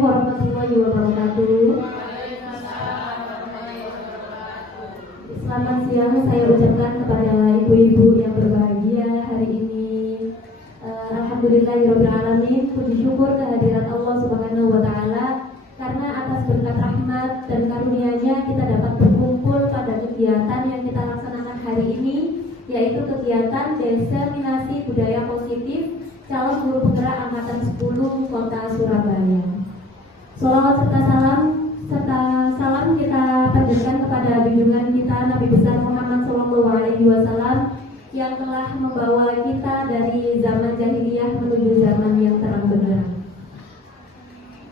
warahmatullahi wabarakatuh. Selamat siang, saya ucapkan kepada ibu-ibu yang berbahagia hari ini. Alhamdulillahirobbilalamin, puji syukur kehadirat Allah Subhanahu wa Ta'ala, karena atas berkat rahmat dan karunia-Nya kita dapat berkumpul pada kegiatan yang kita laksanakan hari ini, yaitu kegiatan diseminasi budaya positif calon guru penggerak angkatan 10 Kota Surabaya. Sholawat serta salam kita panjatkan kepada junjungan kita Nabi besar Muhammad SAW yang telah membawa kita dari zaman jahiliyah menuju zaman yang terang benderang.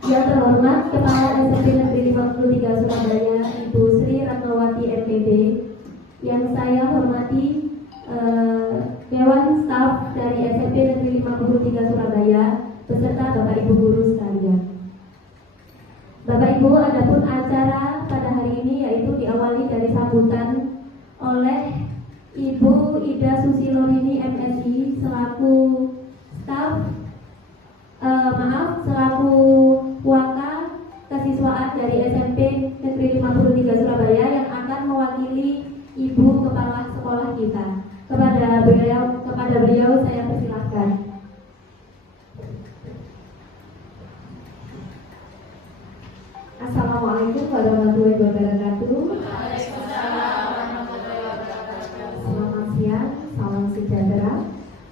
Yang terhormat Kepala SMP Negeri 53 Surabaya, Ibu Sri Ratnawati MPD, yang saya hormati Dewan Staf dari SMP Negeri 53 Surabaya beserta Bapak Ibu guru sekalian. Bapak Ibu, adapun acara pada hari ini yaitu diawali dari sambutan oleh Ibu Ida Susilorini MSI selaku selaku waka kesiswaan dari SMP Negeri 53 Surabaya yang akan mewakili Ibu Kepala Sekolah kita. Kepada beliau saya persilahkan. Assalamualaikum warahmatullahi wabarakatuh. Selamat siang, salam sejahtera.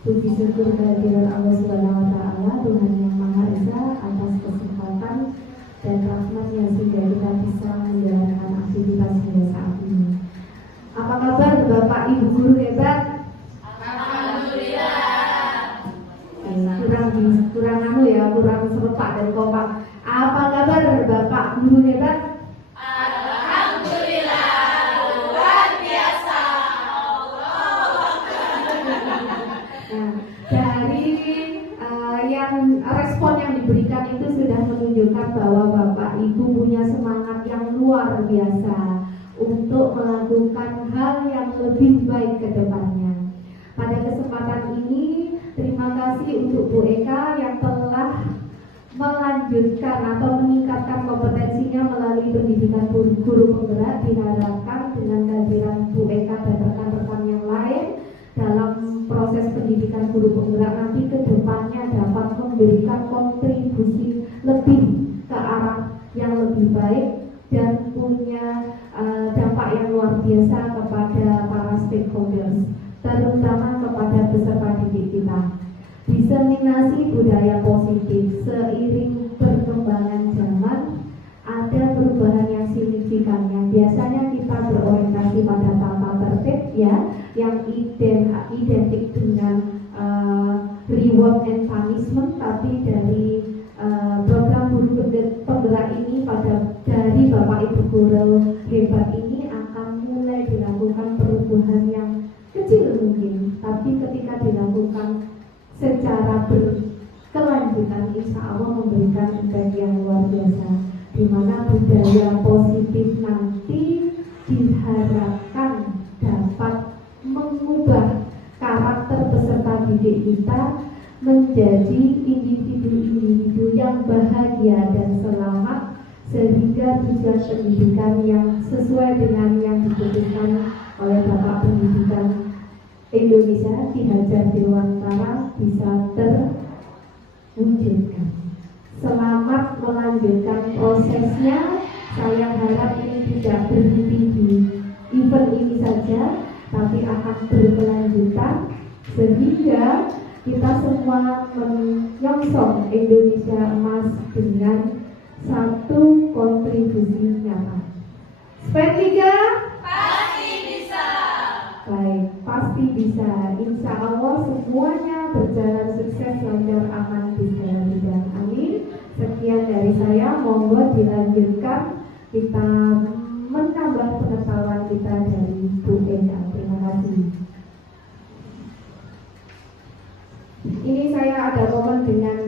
Puji syukur kehadirat Allah Subhanahu wa Ta'ala, Tuhan yang Maha Esa, atas kesempatan dan rahmat-Nya sehingga kita bisa menjalankan aktivitas hingga saat ini. Apa kabar Bapak Ibu guru hebat? Alhamdulillah. Kurang serepak dan kompak. Apa kabar Bapak guru hebat? Alhamdulillah, luar biasa. Nah, dari respon yang diberikan itu sudah menunjukkan bahwa Bapak Ibu punya semangat yang luar biasa untuk melakukan hal yang lebih baik ke depannya. Pada kesempatan ini, terima kasih untuk Bu Eka yang telah melanjutkan atau meningkatkan kompetensinya melalui pendidikan guru penggerak. Diharapkan dengan kehadiran Bu Eka dan rekan-rekan yang lain dalam proses pendidikan guru penggerak nanti ke depannya dapat memberikan kontribusi lebih ke arah yang lebih baik dan punya dampak yang luar biasa kepada para stakeholders, terutama kepada peserta didik kita. Diseminasi budaya positif. Seiring perkembangan zaman, ada perubahan yang signifikan. Yang biasanya kita berorientasi pada tata tertib, ya, yang identik dengan reward and punishment, tapi dari program guru penggerak ini dari Bapak Ibu guru hebat ini akan mulai dilakukan perubahan yang kecil mungkin, tapi ketika dilakukan secara berkelanjutan insya Allah memberikan impact yang luar biasa, di mana budaya positif nanti diharapkan dapat mengubah karakter peserta didik kita menjadi individu-individu yang bahagia dan selamat, sehingga tujuan pendidikan yang sesuai dengan yang diputuskan oleh Bapak Pendidikan Indonesia Ki Hajar Dewantara bisa terwujudkan. Selamat melanjutkan prosesnya. Saya harap ini tidak berhenti di event ini saja, tapi akan berkelanjutan sehingga kita semua menyongsong Indonesia emas dengan satu kontribusi nyata. Spek 3 Pasti bisa. baik, pasti bisa. Insya Allah semuanya berjalan sukses, lancar, aman di segala bidang. Amin. Sekian dari saya, monggo dilanjutkan. Kita menambah pengetahuan kita dari Bu Eka. Terima kasih. Ini saya ada momen dengan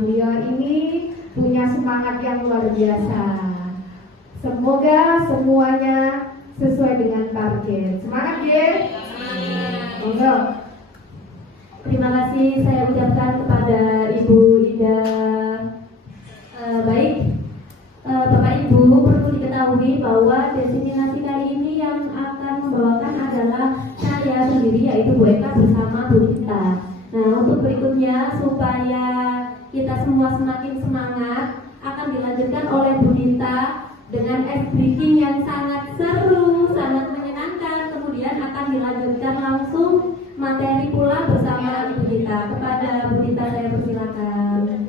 beliau ini punya semangat yang luar biasa. Semoga semuanya sesuai dengan target. Semangat ya. Monggo. Terima kasih saya ucapkan kepada Ibu Ida. Baik, ketahui bahwa destinasi kali ini yang akan membawakan adalah saya sendiri, yaitu Bu Eka bersama Bu Dita. Nah, untuk berikutnya supaya kita semua semakin semangat, akan dilanjutkan oleh Bu Dita dengan ice breaking yang sangat seru, sangat menyenangkan. Kemudian akan dilanjutkan langsung materi pula bersama Ibu Dita. Kepada Bu Dita saya persilakan.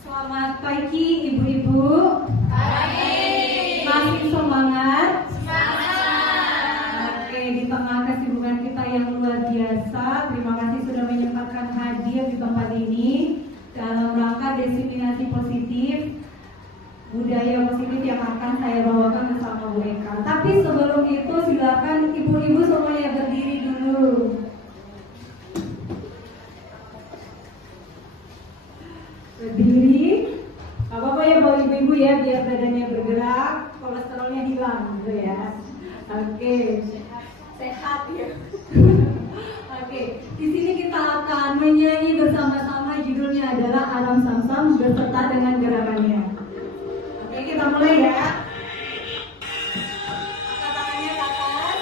Selamat pagi ibu-ibu. Masih semangat? Oke, di tengah kesibukan kita yang luar biasa, terima kasih sudah menyempatkan hadir di tempat ini dalam rangka destinasi positif, budaya positif yang akan saya bawakan bersama Bu Eka. Tapi sebelum itu silakan ibu-ibu semuanya berdiri dulu. Berdiri. Apa-apa ya bawa ibu-ibu ya, biar badannya bergerak, kolesterolnya hilang gitu ya. Oke. Sehat ya. Oke, di sini kita akan menyanyi bersama-sama, judulnya adalah Aram Samsam beserta dengan gerakannya. Oke, kita mulai ya. Angkat tangannya ke atas.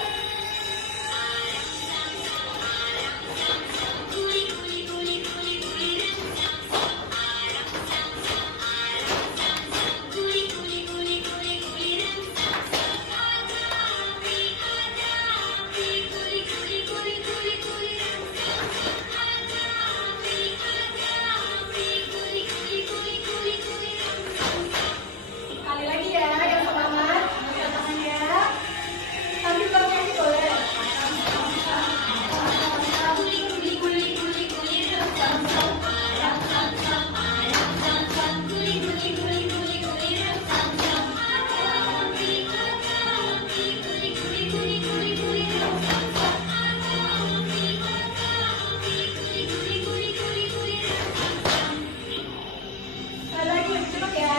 Sekali lagi ya, yang semangat, angkat tangannya. Sambil bernyanyi boleh. Sekali lagi, cepet ya.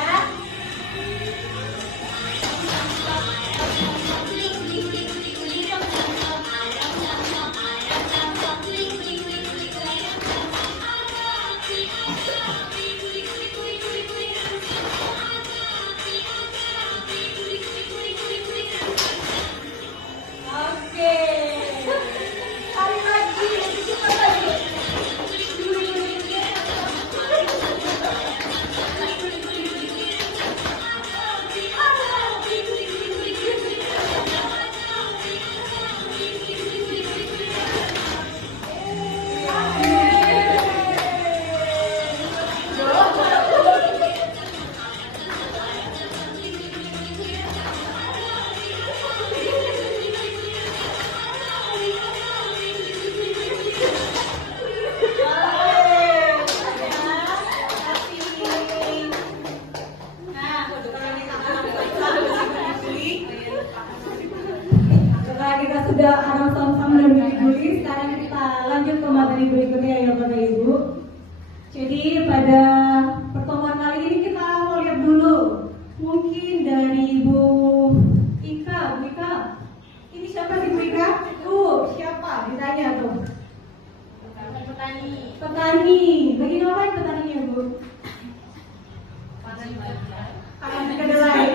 Oke. Sekali lagi, lebih cepat lagi. Setelah kita sudah Aram Samsam dan Guli, sekarang kita lanjut ke materi berikutnya ya Bapak Ibu. Jadi pada pertemuan kali ini kita mau lihat dulu, mungkin dari Bu Ika. Bu Ika, ini siapa sih Bu Ika? Siapa? Ditanya tuh. Petani. Bagi ngapain petaninya Bu? Panen kedelai.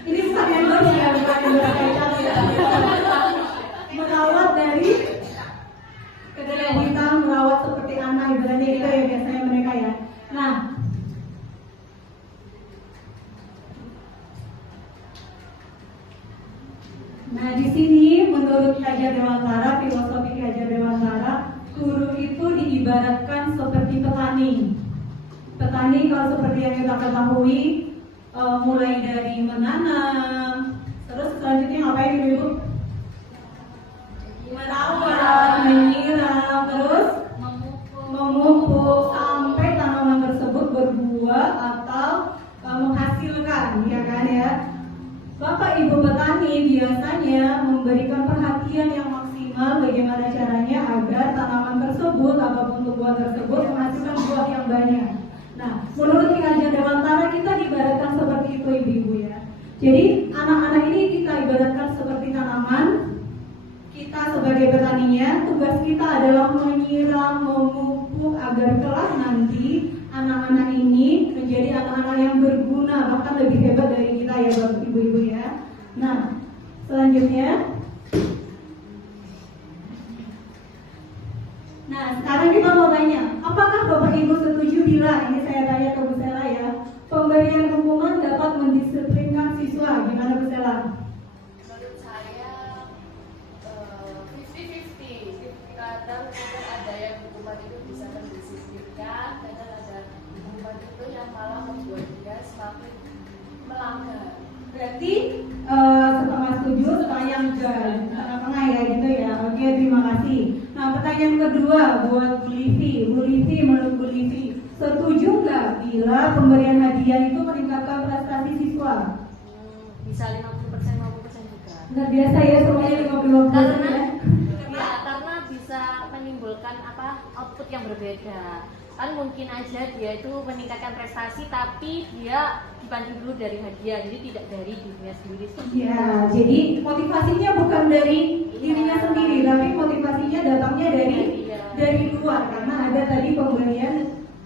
Ini bukan endorse ya, bukan endorse kecap ya. Merawat dari kedelai hitam, merawat seperti anak, ibaratnya itu ya biasanya mereka ya. Nah di sini menurut Ki Hajar Dewantara, filosofi Ki Hajar Dewantara, guru itu diibaratkan seperti petani. Petani kalau seperti yang kita ketahui, mulai dari menanam, terus selanjutnya ngapain Ibu? Merawat, menyiram, terus memupuk sampai tanaman tersebut berbuah atau menghasilkan, ya kan ya? Bapak Ibu petani biasanya memberikan perhatian yang maksimal bagaimana caranya agar tanaman tersebut ataupun tumbuhan tersebut menghasilkan buah yang banyak. Nah, menurut Ki Hajar Dewantara kita diibaratkan seperti itu ibu-ibu ya. Jadi anak-anak ini kita ibaratkan seperti tanaman. Kita sebagai petaninya, tugas kita adalah menyiram, memupuk agar kelak nanti anak-anak ini menjadi anak-anak yang berguna, bahkan lebih hebat dari kita ya Bapak Ibu ya. Nah, selanjutnya, nah sekarang kita mau tanya, apakah Bapak Ibu setuju bila, ini saya tanya ke Bu Sela ya, pemberian hukuman dapat mendisiplinkan siswa? Gimana Bu Sela? Menurut saya 50-50. Kadang ada yang hukuman itu bisa mendisiplinkan, kadang ada hukuman itu yang malah membuat dia semakin melanggar. Berarti setengah setuju, setengah enggak, tengah-tengah ya gitu ya. Oke, terima kasih. Nah, pertanyaan kedua buat Bu Livi. Bu Livi, menurut Bu Livi, setuju nggak bila pemberian hadiah itu meningkatkan prestasi siswa? Bisa 50% juga. Nggak biasa ya, semuanya 50% ya. Karena bisa menimbulkan output yang berbeda. Kan mungkin aja dia itu meningkatkan prestasi tapi dia dibantu dulu dari hadiah, jadi tidak dari dirinya sendiri. Ya, jadi motivasinya bukan dari dirinya sendiri, tapi motivasinya datangnya dari luar karena ada tadi pemberian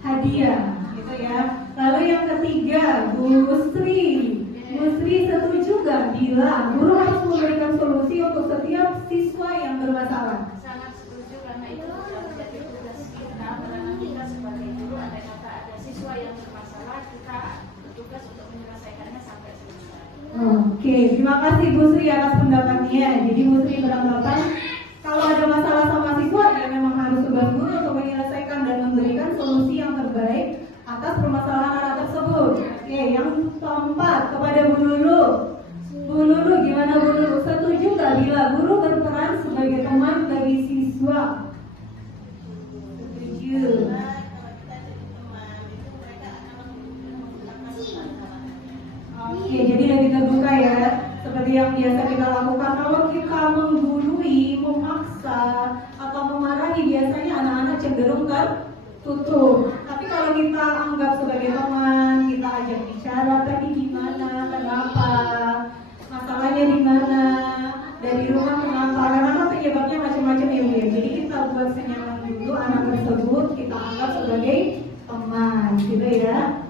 hadiah, gitu ya. Lalu yang ketiga, Bu Sri. Bu Sri setuju nggak bila guru harus memberikan solusi untuk setiap siswa yang bermasalah? Sangat setuju karena itu sudah menjadi tugas kita, karena kita sebagai guru ada kata ada siswa yang bermasalah, kita bertugas untuk menyelesaikannya sampai selesai. Oke, terima kasih Bu Sri atas pendapatnya. Jadi Bu Sri beranggapan kalau ada masalah sama siswa, ya memang harus tugas guru untuk menyelesaikan dan memberikan solusi yang terbaik atas permasalahan anak tersebut. Oke, yang keempat kepada Bu Lulu. Bu Lulu, gimana Bu Lulu? Setuju nggak bila guru berperan sebagai teman bagi siswa? Setuju. Oke, jadi lebih terbuka ya. Seperti yang biasa kita lakukan, kalau kita menggurui, memaksa, atau memarahi, biasanya anak-anak cenderung tertutup. Tapi kalau kita anggap sebagai teman, kita ajak bicara, tadi gimana, kenapa, masalahnya di mana, dari rumah kenapa, karena kan penyebabnya macam-macam ya. Jadi kita buat senyaman dulu anak tersebut, kita anggap sebagai teman, gitu ya.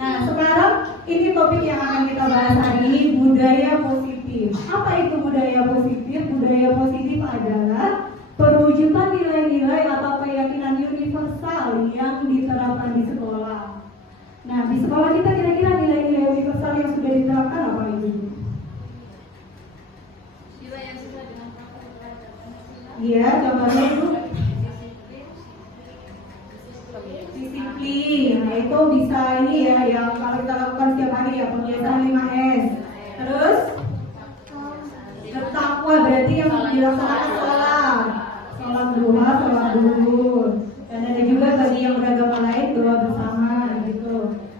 Nah, sekarang ini topik yang akan kita bahas hari ini, budaya positif. Apa itu budaya positif? Budaya positif adalah perwujudan nilai-nilai atau keyakinan universal yang diterapkan di sekolah. Nah, di sekolah kita kira-kira nilai-nilai universal yang sudah diterapkan apa itu? Nilai yang sesuai dengan praktek. Iya, contohnya itu disiplin. Nah, itu bisa ini ya, yang kalau kita lakukan setiap hari ya, pembiasaan 5S. Terus bertakwa, berarti yang dilaksanakan sholat duha, sholat duhur. Dan ada juga bagi yang beragama lain doa bersama gitu.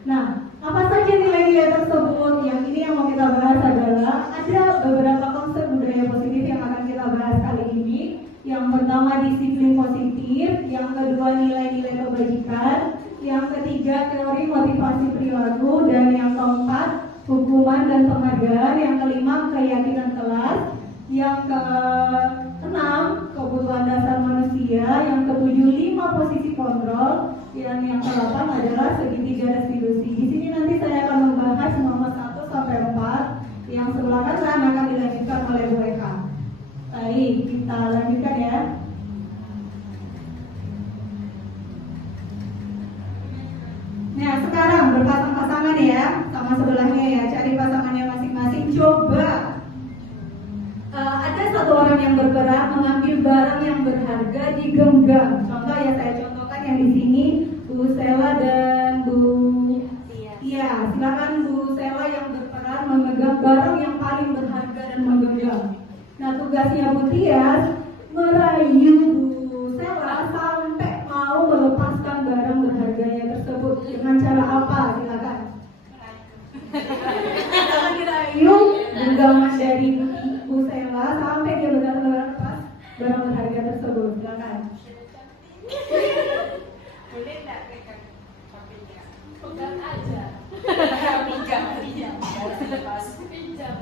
Nah, apa saja nilai-nilai tersebut? Yang ini yang mau kita bahas adalah ada beberapa konsep budaya positif yang akan kita bahas kali ini. Yang pertama disiplin positif, yang kedua nilai-nilai kebajikan, yang ketiga teori motivasi perilaku, dan yang keempat hukuman dan penghargaan, yang kelima keyakinan kelas, yang keenam kebutuhan dasar manusia, yang ketujuh 5 posisi kontrol, dan yang ke-8 adalah segitiga restitusi. Di sini nanti saya akan membahas nomor 1 sampai 4, yang sebelah kanan akan dilanjutkan oleh Bu Eka. Baik, kita lanjutkan ya. Nah, sekarang berpasang-pasangan ya, sama sebelahnya ya, cari pasangannya masing-masing. Coba ada satu orang yang bergerak mengambil barang yang berharga digenggam. Contoh ya, saya contohkan yang di sini Bu Sela dan Bu Tia. Silakan Bu Sela yang berperan memegang barang yang paling berharga dan menggenggam. Nah, tugasnya Bu Tia merayu Bu Sela sampai mau melepaskan barang berharganya tersebut. Dengan cara apa? Silakan. Silakan dirayu genggaman dari Bu Sela sampai dia benar-benar lepas barang berharga tersebut. Silakan. Boleh nggak pegang sampingnya? Pegang aja. Pinjam. Pas pinjam.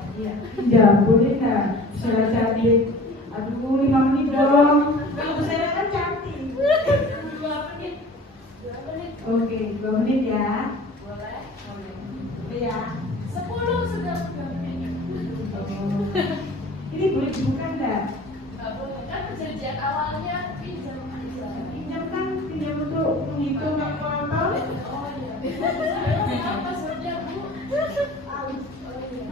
Iya, boleh nggak? Secara cantik Aduh, 5 menit dong. Kalau Bu Sela kan cantik. 2 menit. 2 menit. Oke, 2 menit ya. Boleh? Boleh. Iya. 10 sudah 2 menit. Oh. Ini boleh dibuka enggak? Nggak boleh. Kan perjanjian awalnya pinjam aja. Pinjam untuk menghitung apa? Oh iya. Apa saja, Bu? Oh iya.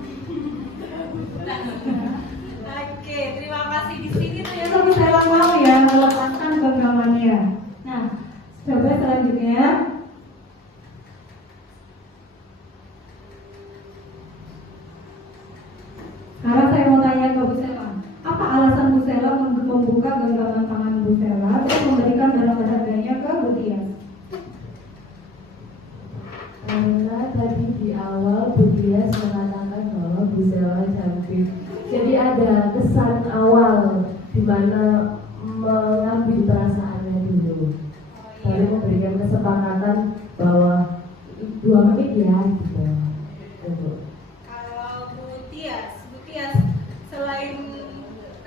Oke, terima kasih. Di sini ternyata Bu Sela mau ya melepaskan genggamannya. Nah, coba selanjutnya. Sekarang saya mau tanya ke Bu Sela, apa alasan Bu Sela membuka genggaman tangan Bu Sela terus memberikan barang berharganya ke Bu Tias? Karena tadi di awal Bu Dias mengatakan bahwa Bu Sela cantik. Jadi ada kesan awal di mana mengambil perasaannya dulu. Lalu memberikan kesepakatan bahwa 2 menit ya gitu. Untuk Kalau Bu Tias, selain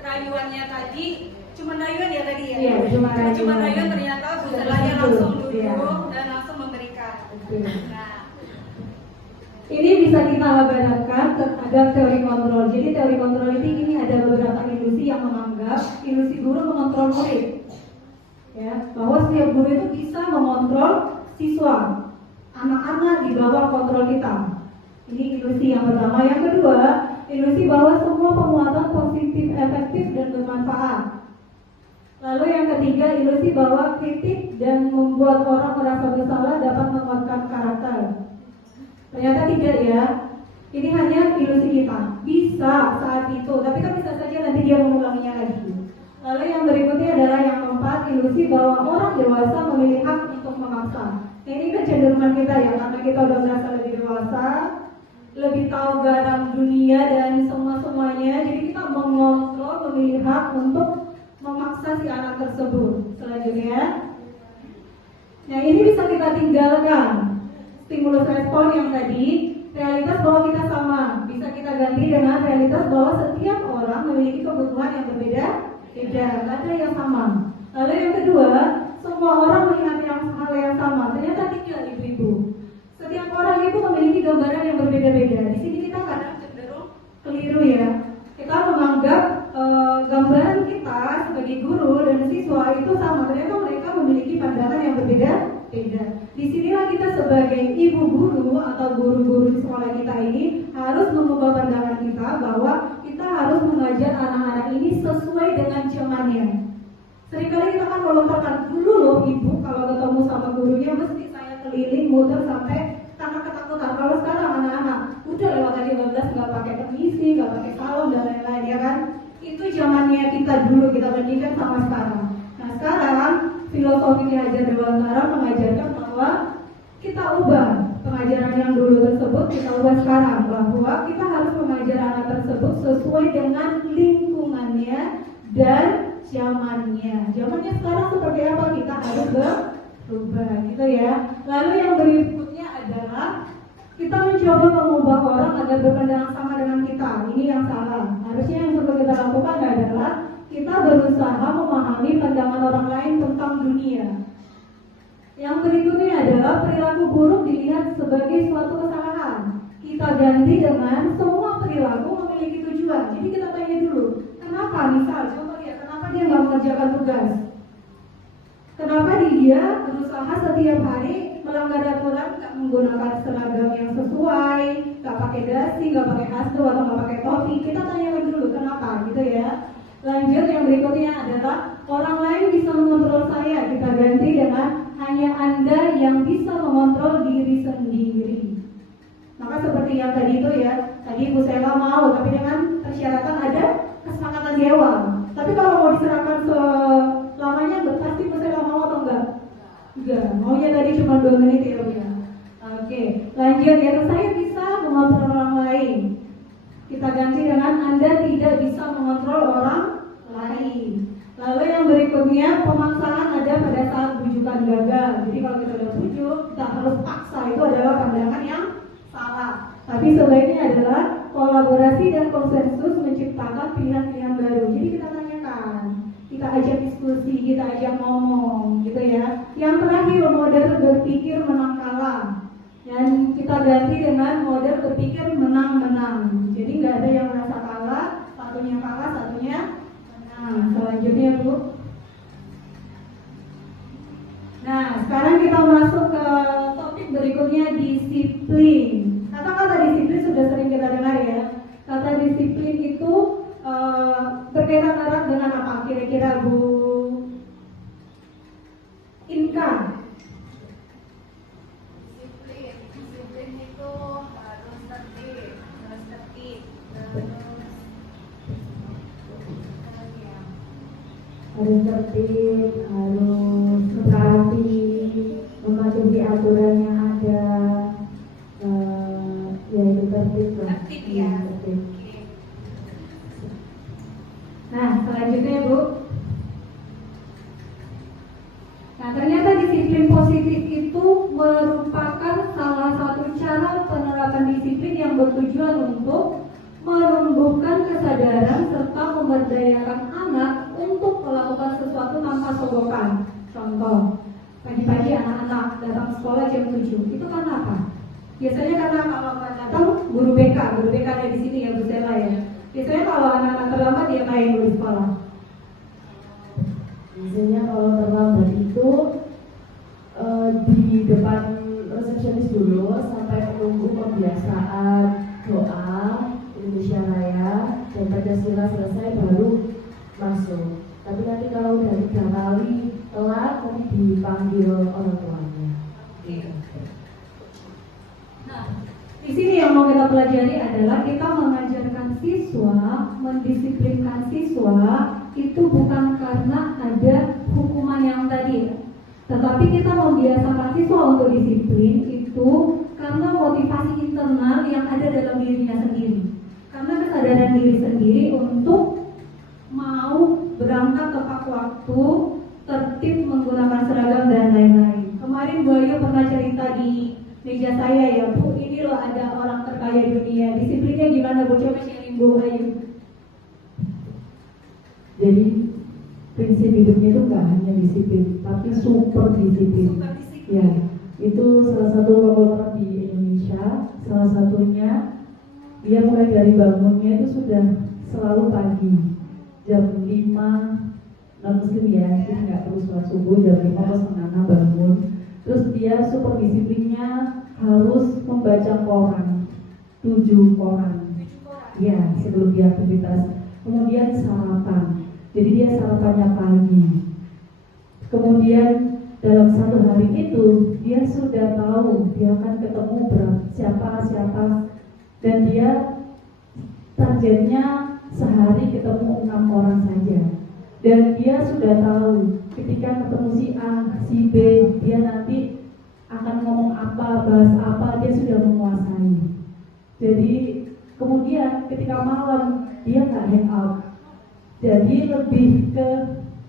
rayuannya tadi, cuma rayuan ya tadi ya? Iya, cuma rayuan. Ternyata Bu Selanya langsung duduk Iya. dan langsung memberikan. Oke. Nah, ini bisa kita bedakan terhadap teori kontrol. Jadi teori kontrol ini ada beberapa ilusi yang menganggap ilusi guru mengontrol murid. Ya, bahwa setiap guru itu bisa mengontrol siswa, anak-anak di bawah kontrol kita. Ini ilusi yang pertama. Yang kedua, ilusi bahwa semua penguatan positif, efektif, dan bermanfaat. Lalu yang ketiga, ilusi bahwa kritik dan membuat orang merasa bersalah dapat menguatkan karakter. Ternyata tidak ya. Ini hanya ilusi kita. Bisa saat itu, tapi kan bisa saja nanti dia mengulanginya lagi. Lalu yang berikutnya adalah yang keempat, ilusi bahwa orang dewasa memiliki hak untuk memaksa. Nah, ini kecenderungan kita ya, karena kita udah merasa lebih dewasa, lebih tahu garam dunia dan semuanya. Jadi kita mengontrol, memilih hak untuk memaksa si anak tersebut. Selanjutnya, nah ini bisa kita tinggalkan. Stimulus respon yang tadi, realitas bahwa kita sama, bisa kita ganti dengan realitas bahwa setiap orang memiliki kebutuhan yang berbeda, tidak ada yang sama. Lalu yang kedua, semua orang melihat hal yang sama. Ternyata tidak, ibu-ibu. Setiap orang itu memiliki gambaran yang berbeda-beda. Di sini kita kadang cenderung keliru ya. Kita menganggap gambaran kita sebagai guru dan siswa itu sama. Ternyata mereka memiliki pandangan yang berbeda-beda. Disinilah kita sebagai ibu guru atau guru-guru di sekolah kita ini harus mengubah pandangan kita bahwa kita harus mengajar anak-anak ini sesuai dengan zamannya. Seringkali kita kan melontarkan dulu loh ibu kalau ketemu sama gurunya mesti saya keliling muter sampai karena ketakutan. Kalau sekarang anak-anak udah lewat aja 15 nggak pakai permisi, nggak pakai salam dan lain-lain ya kan? Itu zamannya kita dulu, kita bandingkan sama sekarang. Nah sekarang filosofi Ki Hajar Dewantara mengajarkan bahwa kita ubah pengajaran yang dulu tersebut, kita ubah sekarang bahwa kita harus mengajar anak tersebut sesuai dengan lingkungannya dan zamannya. Zamannya sekarang seperti apa, kita harus berubah gitu ya. Lalu yang berikutnya adalah kita mencoba mengubah orang agar berpandangan sama dengan kita. Ini yang salah. Harusnya yang perlu kita lakukan adalah kita berusaha memahami pandangan orang lain tentang dunia. Yang berikutnya adalah perilaku buruk dilihat sebagai suatu kesalahan. Kita ganti dengan semua perilaku memiliki tujuan. Jadi kita tanya dulu, kenapa misal, coba lihat, kenapa dia nggak mengerjakan tugas? Kenapa dia berusaha setiap hari melanggar aturan, nggak menggunakan seragam yang sesuai, nggak pakai dasi, nggak pakai hasdu atau nggak pakai topi? Kita tanyakan dulu kenapa, gitu ya. Lanjut yang berikutnya adalah orang lain bisa mengontrol saya. Kita ganti dengan hanya Anda yang bisa mengontrol diri sendiri. Maka seperti yang tadi itu ya, tadi Bu Sela mau, tapi dengan persyaratan ada kesepakatan di awal. Tapi kalau mau diserahkan selamanya, pasti Bu Sela mau atau enggak? Enggak, maunya tadi cuma 2 menit ya Bu ya. Oke, lanjut ya, saya bisa mengontrol orang lain. Kita ganti dengan Anda tidak bisa mengontrol orang lain. Lalu yang berikutnya, pemaksaan ada pada saat bujukan gagal. Jadi kalau kita udah bujuk, kita harus paksa, itu adalah pandangan yang salah. Tapi sebaiknya adalah kolaborasi dan konsensus menciptakan pilihan-pilihan baru. Jadi kita tanyakan, kita ajak diskusi, kita ajak ngomong gitu ya. Yang terakhir, model berpikir menang kalah. Dan kita ganti dengan model berpikir menang-menang. Jadi nggak ada yang merasa kalah, satunya menang. Selanjutnya Bu. Nah, sekarang kita masuk ke topik berikutnya, disiplin. Kata-kata disiplin sudah sering kita dengar ya. Kata disiplin itu berkaitan erat dengan apa kira-kira Bu Inka? Disiplin itu harus tertib, Harus tertib, harus mentaati, mematuhi aturan yang ada, yaitu tertib lah. Tertib ya. Tertib. Nah, selanjutnya Bu. Nah, ternyata disiplin positif itu merupakan salah satu cara penerapan disiplin yang bertujuan untuk menumbuhkan kesadaran serta memberdayakan anak untuk melakukan sesuatu tanpa sogokan. Contoh, pagi-pagi anak-anak datang sekolah jam 7. Itu karena apa? Biasanya karena kalau datang guru BK ada di sini ya Bu Stella ya. Biasanya kalau anak-anak terlambat dia main di sekolah. Biasanya kalau terlambat itu di depan resepsionis dulu sampai menunggu pembiasaan doa Indonesia Raya dan Pancasila selesai baru masuk. Tapi nanti kalau udah 3 kali telat nanti dipanggil orang tuanya. Nah, di sini yang mau kita pelajari adalah kita mengajarkan siswa, mendisiplinkan siswa itu bukan karena ada hukuman yang tadi, tetapi kita membiasakan siswa untuk disiplin itu karena motivasi internal yang ada dalam dirinya sendiri, karena kesadaran diri sendiri untuk mau berangkat tepat waktu, tertib menggunakan seragam dan lain-lain. Kemarin Bu Ayu pernah cerita di meja saya ya Bu, ini loh ada orang terkaya dunia, disiplinnya gimana Bu? Coba sharing Bu Ayu. Jadi prinsip hidupnya itu nggak hanya disiplin, tapi super disiplin. Ya, itu salah satu kekuatan di Indonesia. Salah satunya dia mulai dari bangunnya itu sudah selalu pagi jam 5 non-muslim ya, jadi nggak perlu sholat subuh jam 5 atau setengah 6 bangun. Terus dia super disiplinnya harus membaca koran 7 koran ya sebelum dia aktivitas. Kemudian sarapan, jadi dia sarapannya pagi. Kemudian dalam satu hari itu dia sudah tahu dia akan ketemu siapa dan dia targetnya sehari ketemu 6 orang saja. Dan dia sudah tahu ketika ketemu si A, si B, dia nanti akan ngomong apa, bahas apa, dia sudah menguasai. Jadi kemudian ketika malam dia nggak hang out, jadi lebih ke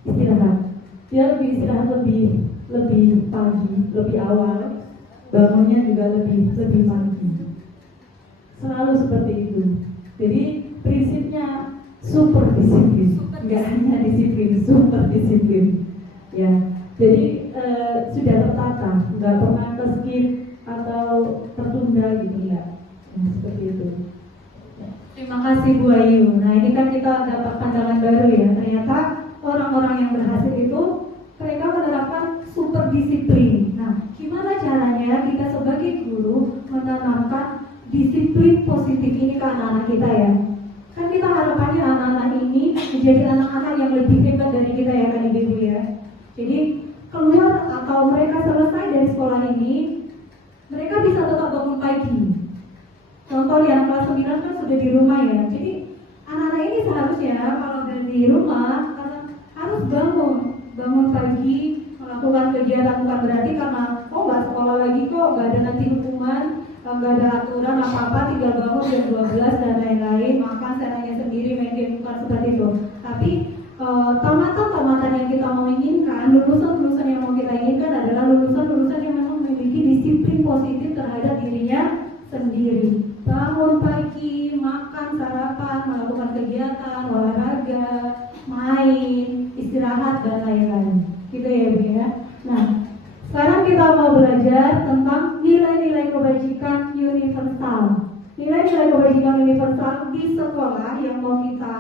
istirahat. Dia lebih istirahat lebih pagi, lebih awal, bangunnya juga lebih pagi. Selalu seperti itu. Jadi prinsipnya super disiplin, nggak hanya disiplin, super disiplin. Ya, jadi sudah tertata, nggak pernah skip atau tertunda gitu ya. Seperti itu. Terima kasih Bu Ayu. Nah, ini kan kita dapat pandangan baru ya. Ternyata orang-orang yang berhasil itu mereka menerapkan super disiplin. Nah, gimana caranya kita sebagai guru menanamkan disiplin positif ini ke anak-anak kita ya? Kan kita harapannya anak-anak ini menjadi anak-anak yang lebih hebat dari kita ya kan Ibu ya. Jadi keluar atau mereka selesai dari sekolah ini, mereka bisa tetap bangun pagi. Contoh yang kelas 9 kan sudah di rumah ya. Jadi anak-anak ini seharusnya kalau dari di rumah harus bangun pagi, melakukan kegiatan, bukan berarti karena nggak sekolah lagi kok, nggak ada nanti hukuman, nggak ada aturan apa-apa, tinggal bangun jam 12 dan lain-lain, makan senangnya sendiri, main game, bukan seperti itu. Tapi tamatan yang kita mau inginkan, lulusan yang mau kita inginkan adalah lulusan yang memang memiliki disiplin positif terhadap dirinya sendiri. Bangun pagi, makan, sarapan, melakukan kegiatan, olahraga, main, istirahat kewajiban universal di sekolah yang mau kita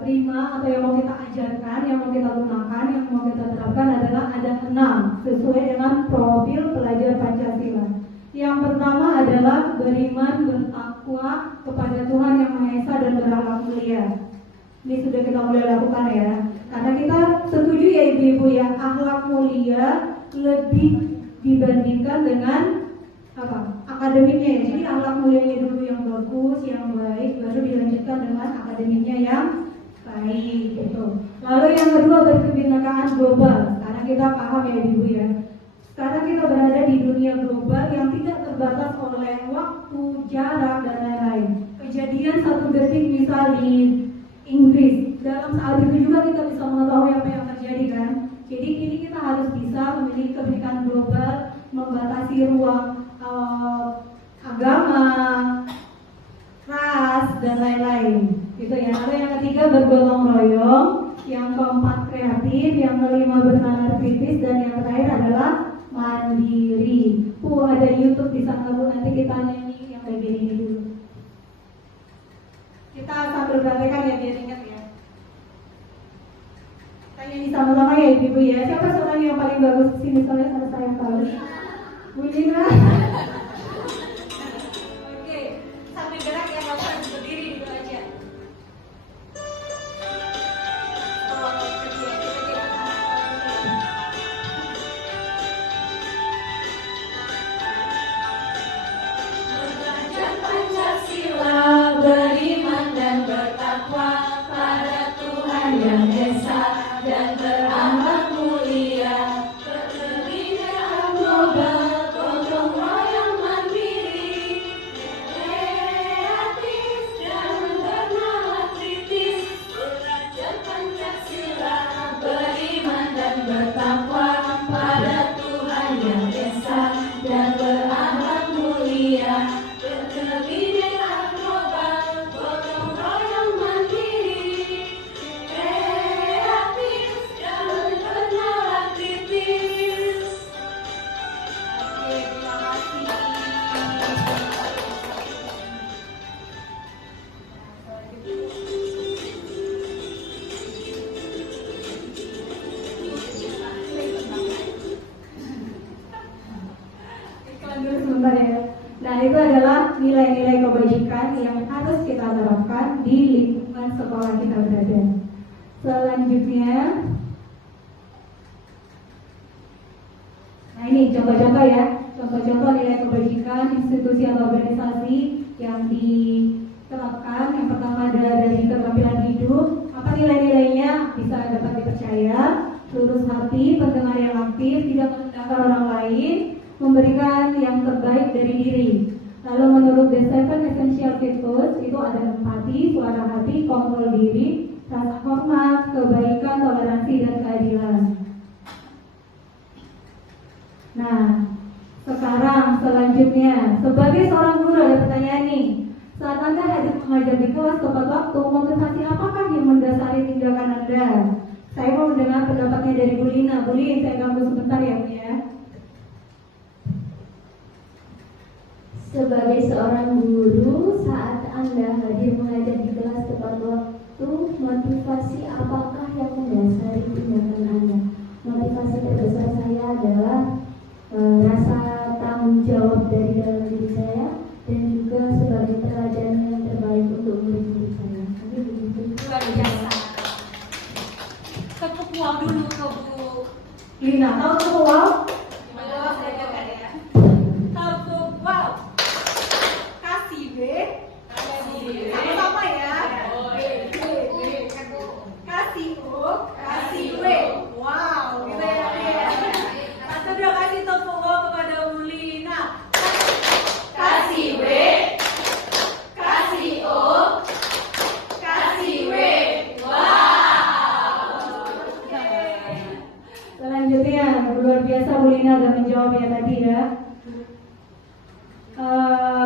terima atau yang mau kita ajarkan, yang mau kita gunakan, yang mau kita terapkan adalah ada 6 sesuai dengan profil pelajar Pancasila. Yang pertama adalah beriman, bertakwa kepada Tuhan Yang Maha Esa dan berakhlak mulia. Ini sudah kita mulai lakukan ya. Karena kita setuju ya ibu-ibu ya, akhlak mulia lebih dibandingkan dengan akademiknya ya. Jadi akhlak mulianya dulu yang bagus, yang baik, baru dilanjutkan dengan akademiknya yang baik gitu. Lalu yang kedua berkebinekaan global. Karena kita paham ya ibu ya, sekarang kita berada di dunia global yang tidak terbatas oleh waktu, jarak dan lain-lain. Kejadian 1 detik misal di Inggris, dalam saat itu juga kita bisa mengetahui apa yang terjadi kan. Jadi kini kita harus bisa memiliki kebinekaan global, membatasi ruang agama, ras dan lain-lain gitu ya. Lalu yang ketiga bergotong royong, yang keempat kreatif, yang kelima bernalar kritis, dan yang terakhir adalah mandiri. Ada YouTube di sana Bu, nanti kita nyanyi yang bagian ini dulu. Kita sambil praktekkan ya biar ingat ya. Kita nyanyi sama-sama ya ibu ya. Siapa seorang yang paling bagus di sini? Soalnya sama saya tahu. Bu Lina. Oke, sambil gerak ya, nggak usah berdiri gitu aja. Belajar Pancasila, beriman dan bertakwa pada Tuhan Yang Esa dan berakhlak mulia, berkebinekaan global, gotong royong mandiri, kreatif dan bernalar kritis. Belajar Pancasila, beriman dan bertakwa pada Tuhan Yang Esa dan berakhlak mulia, berkebinekaan global, gotong royong mandiri, kreatif dan bernalar kritis. Oke, terima kasih. Iklan dulu sebentar ya. Nah, itu adalah nilai-nilai kebajikan yang harus kita terapkan di lingkungan sekolah kita berada. Selanjutnya, nah ini contoh-contoh ya, contoh-contoh nilai kebajikan institusi atau organisasi yang diterapkan. Yang pertama ada dari keterampilan hidup. Apa nilai-nilainya? Bisa dapat dipercaya, lurus hati, pendengar yang aktif, tidak merendahkan orang lain, memberikan yang terbaik dari diri. Lalu menurut The 7 Essential Virtues itu ada empati, suara hati, kontrol diri, rasa hormat, kebaikan, toleransi, dan keadilan. Nah, sekarang selanjutnya, sebagai seorang guru ada pertanyaan nih. Saat Anda hadir mengajar di kelas tepat waktu, motivasi apakah yang mendasari tindakan Anda? Saya mau mendengar pendapatnya dari Bu Lina. Bu Lina, saya ganggu sebentar ya Bu ya. Sebagai seorang guru, saat Anda hadir mengajar di kelas tepat waktu, motivasi apakah yang mendasari tindakan Anda? Motivasi terbesar saya adalah rasa tanggung jawab dari dalam diri saya dan juga sebagai teladan yang terbaik untuk murid-murid saya. Ini begitu. Luar biasa. Tepuk wow dulu ke Bu Lina. Tahu tepuk wow? Gimana saya ajarkan ya? Tepuk wow. Kasih B. Sama-sama ya. Kasih O. Kasih W. Wow. Gitu ya. Satu dua kasih tepuk wow kepada Bu Lina. Kasih W. Kasih O. Kasih W. Selanjutnya, luar biasa Bu Lina sudah menjawab ya tadi ya.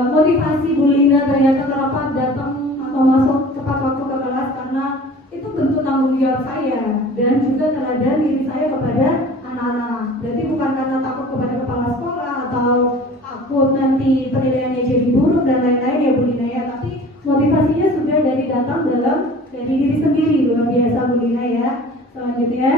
Motivasi Bu Lina ternyata terdapat datang atau masuk tepat waktu ke kelas karena itu bentuk tanggung jawab saya dan juga teladan diri saya kepada anak-anak. Berarti bukan karena takut kepada kepala sekolah atau takut nanti penilaiannya jadi buruk dan lain-lain ya Bu Lina ya, menghargai diri sendiri. Luar biasa Bu Lina ya. Selanjutnya,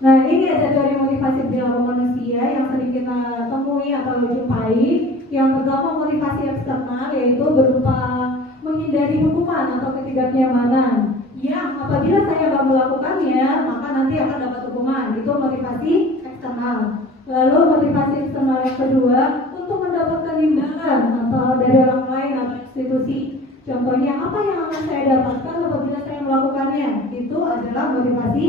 nah ini ada dari motivasi perilaku manusia yang sering kita temui atau jumpai. Yang pertama motivasi eksternal, yaitu berupa menghindari hukuman atau ketidaknyamanan. Yang apabila saya nggak melakukannya, maka nanti akan dapat hukuman. Itu motivasi eksternal. Lalu motivasi eksternal yang kedua, untuk mendapatkan imbalan atau dari orang lain atau institusi. Contohnya, apa yang akan saya dapatkan apabila saya melakukannya? Itu adalah motivasi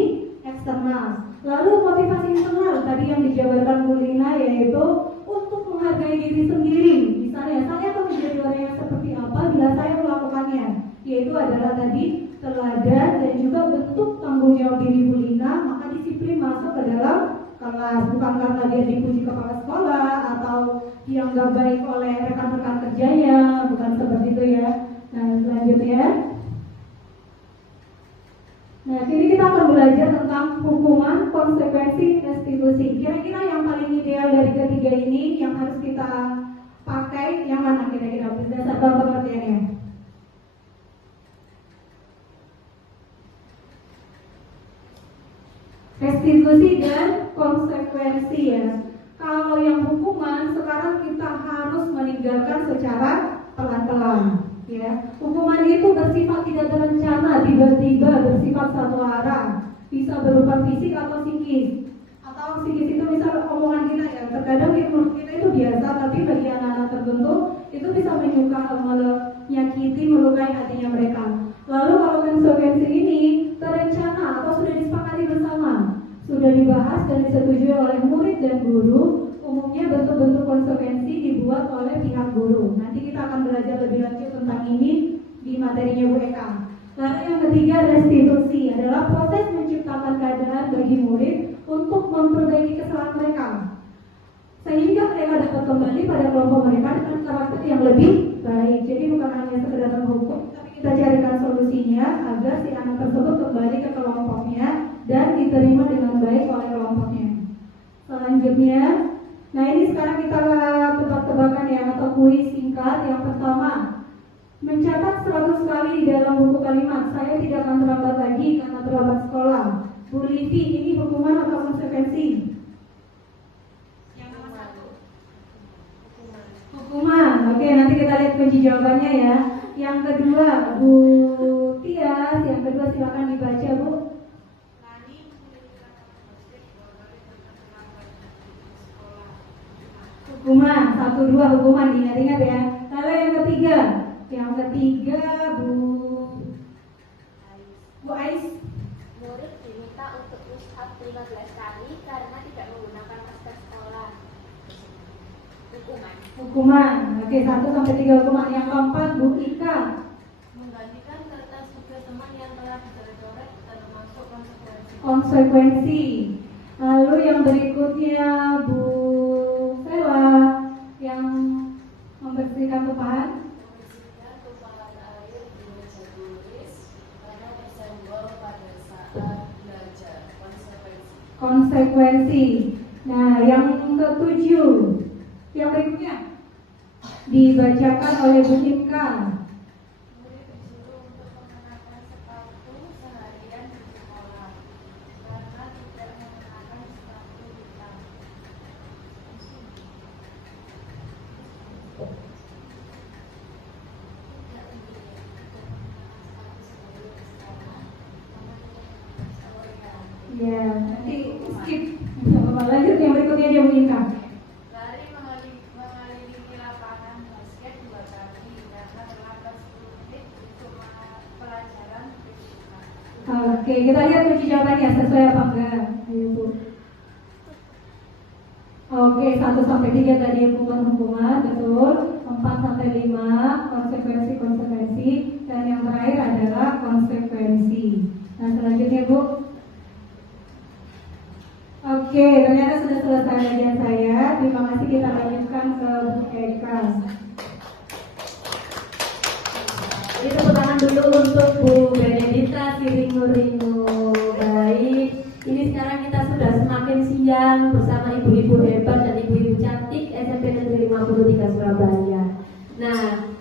eksternal. Lalu motivasi internal tadi yang dijabarkan Bu Lina, yaitu untuk menghargai diri sendiri. Misalnya, saya akan menjadi orang yang seperti apa bila saya melakukannya. Yaitu adalah tadi teladan dan juga bentuk tanggung jawab diri Bu Lina, maka disiplin masuk ke dalam kelas. Bukan karena dia dipuji kepala sekolah atau dianggap baik oleh rekan-rekan kerjanya, bukan seperti itu ya. Nah, selanjutnya, nah kini kita akan belajar tentang hukuman, konsekuensi, restitusi. Kira-kira yang paling ideal dari ketiga ini yang harus kita pakai yang mana kira-kira berdasarkan pengertiannya? Restitusi dan konsekuensi ya. Kalau yang hukuman sekarang kita harus meninggalkan secara pelan-pelan. Ya, hukuman itu bersifat tidak terencana, tiba-tiba bersifat satu arah, bisa berupa fisik atau psikis. Atau psikis itu misal omongan kita ya, terkadang menurut kita itu biasa, tapi bagi anak-anak tertentu itu bisa menyakiti, melukai hatinya mereka. Lalu kalau konsekuensi ini terencana atau sudah disepakati bersama, sudah dibahas dan disetujui oleh murid dan guru. Umumnya bentuk-bentuk konsekuensi dibuat oleh pihak guru. Nanti kita akan belajar lebih lanjut tentang ini di materinya Bu Eka. Lalu yang ketiga, restitusi adalah proses menciptakan keadaan bagi murid untuk memperbaiki kesalahan mereka, sehingga mereka dapat kembali pada kelompok mereka dengan karakter yang lebih baik. Jadi bukan hanya sekedar menghukum, tapi kita carikan solusinya agar si anak tersebut kembali ke kelompoknya dan diterima dengan baik oleh kelompoknya. Selanjutnya, nah ini sekarang kita tebak-tebakan ya, atau kuis singkat. Yang pertama, mencatat 100 kali di dalam buku kalimat "Saya tidak akan terlambat lagi karena terlambat sekolah". Bu Livi, ini hukuman atau konsekuensi? Yang nomor 1, hukuman. Oke, nanti kita lihat kunci jawabannya ya. Yang kedua, Bu Tias, yang kedua silakan dibaca Bu. Hukuman, 1, 2 hukuman, ingat-ingat ya. Lalu yang ketiga Bu Ais. Murid diminta untuk push up 15 kali karena tidak menggunakan masker sekolah. Hukuman. Oke, 1 sampai 3 hukuman. Yang keempat Bu Ika. Menggantikan kertas tugas teman yang telah dicoret-coret dan termasuk Konsekuensi. Lalu yang berikutnya Bu Sela, yang membersihkan tumpahan. Membersihkan tumpahan air di meja tulis karena tersenggol pada saat belajar. Konsekuensi. Nah, yang ketujuh, yang berikutnya dibacakan oleh Bu Inka. Murid disuruh untuk mengenakan sepatu seharian di sekolah karena tidak mengenakan sepatu hitam. Ya, nanti skip. Lanjut yang berikutnya aja Bu Inka. Lari mengelilingi lapangan basket 2 kali karena terlambat 10 menit untuk pelajaran fisika. Oke, kita lihat kunci jawabannya sesuai apa enggak. Ayo Bu. Oke, 1 sampai 3 tadi hukuman, betul. 4 sampai 5 konsekuensi, dan yang terakhir adalah konsekuensi. Nah, selanjutnya Bu. Oke, ternyata sudah selesai bagian saya. Terima kasih, kita lanjutkan ke Bu Eka. Jadi tepuk tangan dulu untuk Bu Benedita Siringu-ringu. Baik, ini sekarang kita sudah semakin siang bersama ibu-ibu hebat dan ibu-ibu cantik SMP Negeri 53 Surabaya. Nah,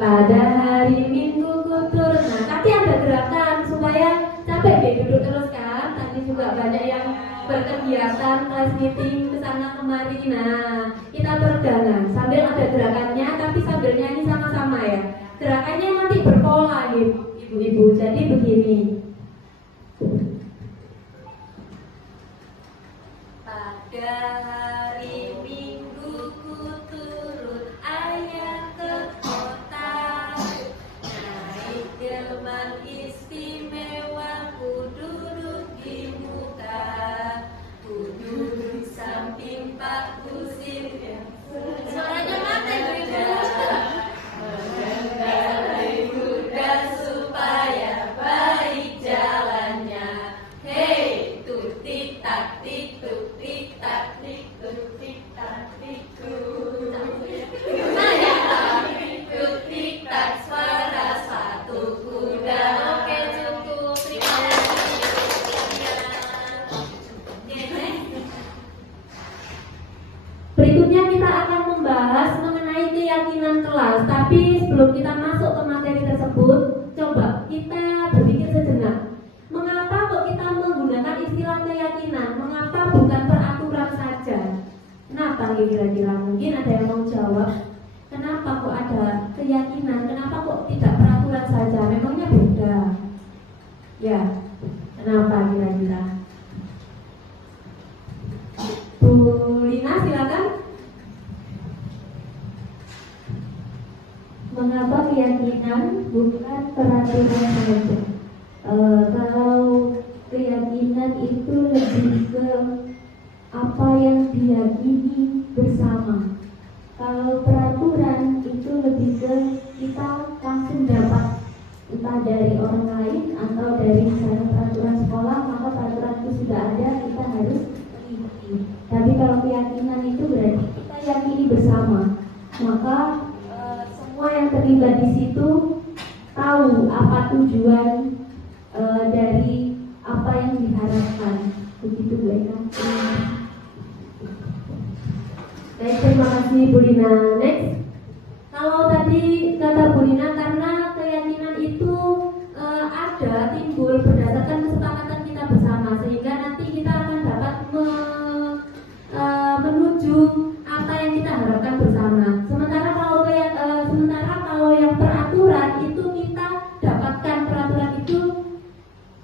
pada hari Minggu kutur. Nah, tapi ada gerakan supaya capek deh duduk terus kan. Tadi juga banyak yang berkegiatan, kelas meeting kesana kemari. Nah, kita peregangan sambil ada gerakannya, tapi sambil nyanyi sama-sama ya. Gerakannya nanti berpola nih, ibu-ibu. Jadi begini. Pada hari Minggu ku turut ayah ke kota, naik delman istimewa, ku duduk di muka, ku duduk samping Pak Kusim yang suaranya mati mengendarai kuda supaya baik jalannya. Hei, tuk tik tak tik tuk tik tak tik tuk tik tak tik tuk tik tak suara satu kuda. Oke, cukup. Terima kasih. Berikutnya kita akan membahas mengenai keyakinan kelas. Tapi sebelum kita masuk ke materi tersebut, coba kita berpikir sejenak. Mengapa kok kita menggunakan istilah keyakinan? Mengapa bukan peraturan saja? Kenapa kira-kira? Mungkin ada yang mau jawab. Kenapa kok ada keyakinan? Kenapa kok tidak peraturan saja? Memangnya beda? Ya, kenapa kira-kira? Bu Lina, silakan. Mengapa keyakinan bukan peraturan saja? Kalau keyakinan itu lebih ke apa yang diyakini bersama. Kalau peraturan itu lebih ke kita langsung dapat entah dari orang lain atau dari misalnya peraturan sekolah, maka peraturan itu sudah ada, kita harus mengikuti. Tapi kalau keyakinan itu berarti kita yakini bersama, maka semua yang terlibat di situ tahu apa tujuan dari apa yang diharapkan. Begitu Bu Eka. Baik, terima kasih Bu Lina. Next, kalau tadi kata Bu Lina karena keyakinan itu ada timbul berdasarkan kesepakatan kita bersama, sehingga nanti kita akan dapat menuju apa yang kita harapkan bersama. Sementara kalau yang peraturan itu kita dapatkan peraturan itu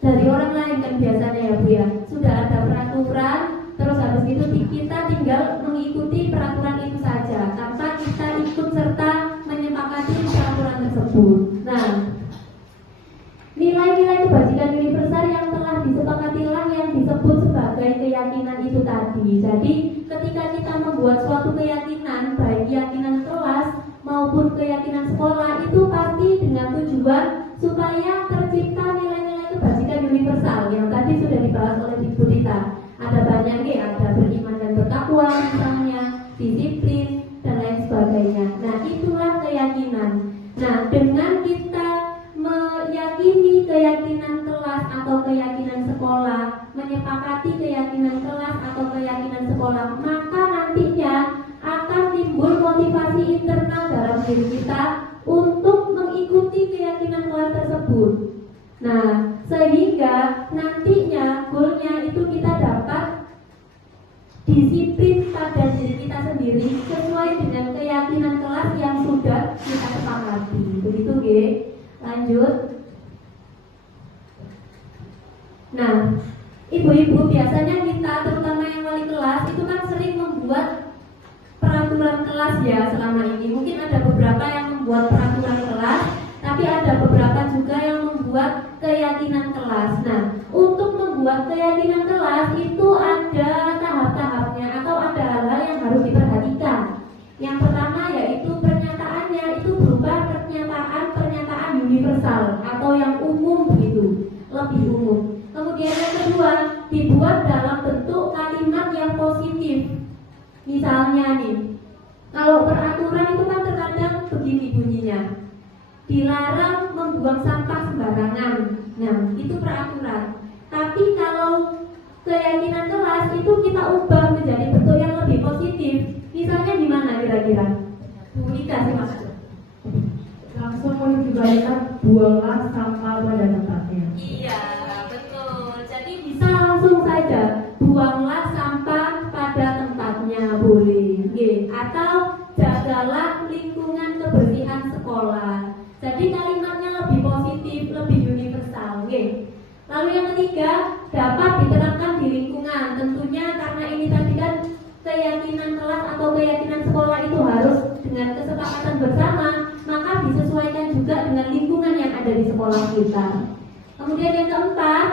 dari orang lain kan biasanya ya Bu ya. Sudah ada peraturan, terus habis itu kita tinggal mengikuti peraturan itu saja tanpa kita ikut serta menyepakati peraturan tersebut. Nah, nilai-nilai kebajikan universal yang telah disepakatilah yang disebut sebagai keyakinan itu tadi. Jadi ketika kita membuat suatu keyakinan, baik keyakinan kelas maupun keyakinan sekolah, itu pasti dengan tujuan supaya tercipta nilai-nilai kebajikan universal yang tadi sudah dibahas oleh Ibu Dita. Ada banyak nih, ada beriman dan bertakwa misalnya, disiplin dan lain sebagainya. Nah, itulah keyakinan. Nah, dengan kita meyakini keyakinan kelas atau keyakinan sekolah, menyepakati keyakinan kelas atau keyakinan sekolah, maka nantinya akan timbul motivasi internal dalam diri kita untuk mengikuti keyakinan kelas tersebut. Nah, sehingga nantinya goalnya itu kita dapat disiplin pada diri kita sendiri sesuai dengan keyakinan kelas yang sudah kita sepakati. Begitu, G. Lanjut. Nah, ibu-ibu biasanya kita, terutama yang wali kelas, itu kan sering membuat peraturan kelas ya selama ini. Mungkin ada beberapa yang membuat peraturan kelas, tapi ada beberapa juga yang membuat keyakinan kelas. Nah, untuk membuat keyakinan kelas itu ada tahap-tahapnya atau ada hal-hal yang harus diperhatikan. Yang pertama yaitu pernyataannya itu berupa pernyataan universal atau yang umum begitu, lebih umum. Kemudian yang kedua, dibuat dalam bentuk kalimat yang positif. Misalnya nih, kalau peraturan itu kan terkadang begini bunyinya, dilarang membuang sampah sembarangan. Nah, itu peraturan. Tapi kalau keyakinan kelas itu kita ubah menjadi bentuk yang lebih positif. Misalnya gimana kira-kira? Bu Ika sih maksudnya. disesuaikan, buanglah sampah pada tempatnya. Iya, betul. Jadi Bisa langsung saja, buanglah sampah pada tempatnya, boleh. Nggih. Atau jagalah lingkungan kebersihan sekolah. Jadi kalimatnya lebih positif, lebih universal. Nggih. Lalu yang ketiga, dapat diterapkan di lingkungan. Tentunya karena ini tadi kan keyakinan kelas atau keyakinan sekolah itu harus dengan kesepakatan bersama, maka disesuaikan juga dengan lingkungan yang ada di sekolah kita. Kemudian yang keempat,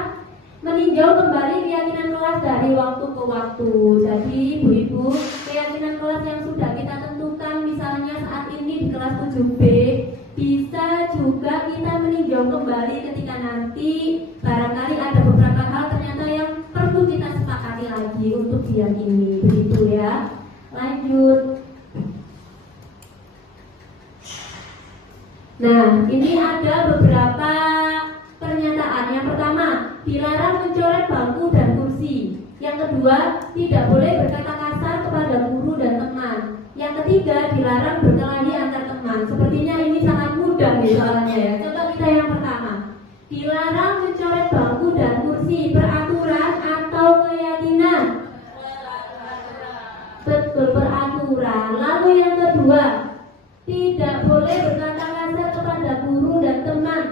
meninjau kembali keyakinan kelas dari waktu ke waktu. Jadi ibu-ibu, keyakinan kelas yang sudah kita tentukan misalnya saat ini di kelas 7B, bisa juga kita meninjau kembali ketika nanti barangkali ada beberapa hal ternyata yang perlu kita sepakati lagi untuk diyakini. Begitu ya. Lanjut. Nah, ini ada beberapa pernyataan. Yang pertama, dilarang mencoret bangku dan kursi. Yang kedua, tidak boleh berkata kasar kepada guru dan teman. Yang ketiga, dilarang berkelahi antar teman. Sepertinya ini sangat mudah nih soalnya ya. Coba kita yang pertama. Dilarang mencoret bangku dan kursi, peraturan atau keyakinan? Betul, peraturan. Lalu yang kedua, tidak boleh berkata kasar kepada guru dan teman.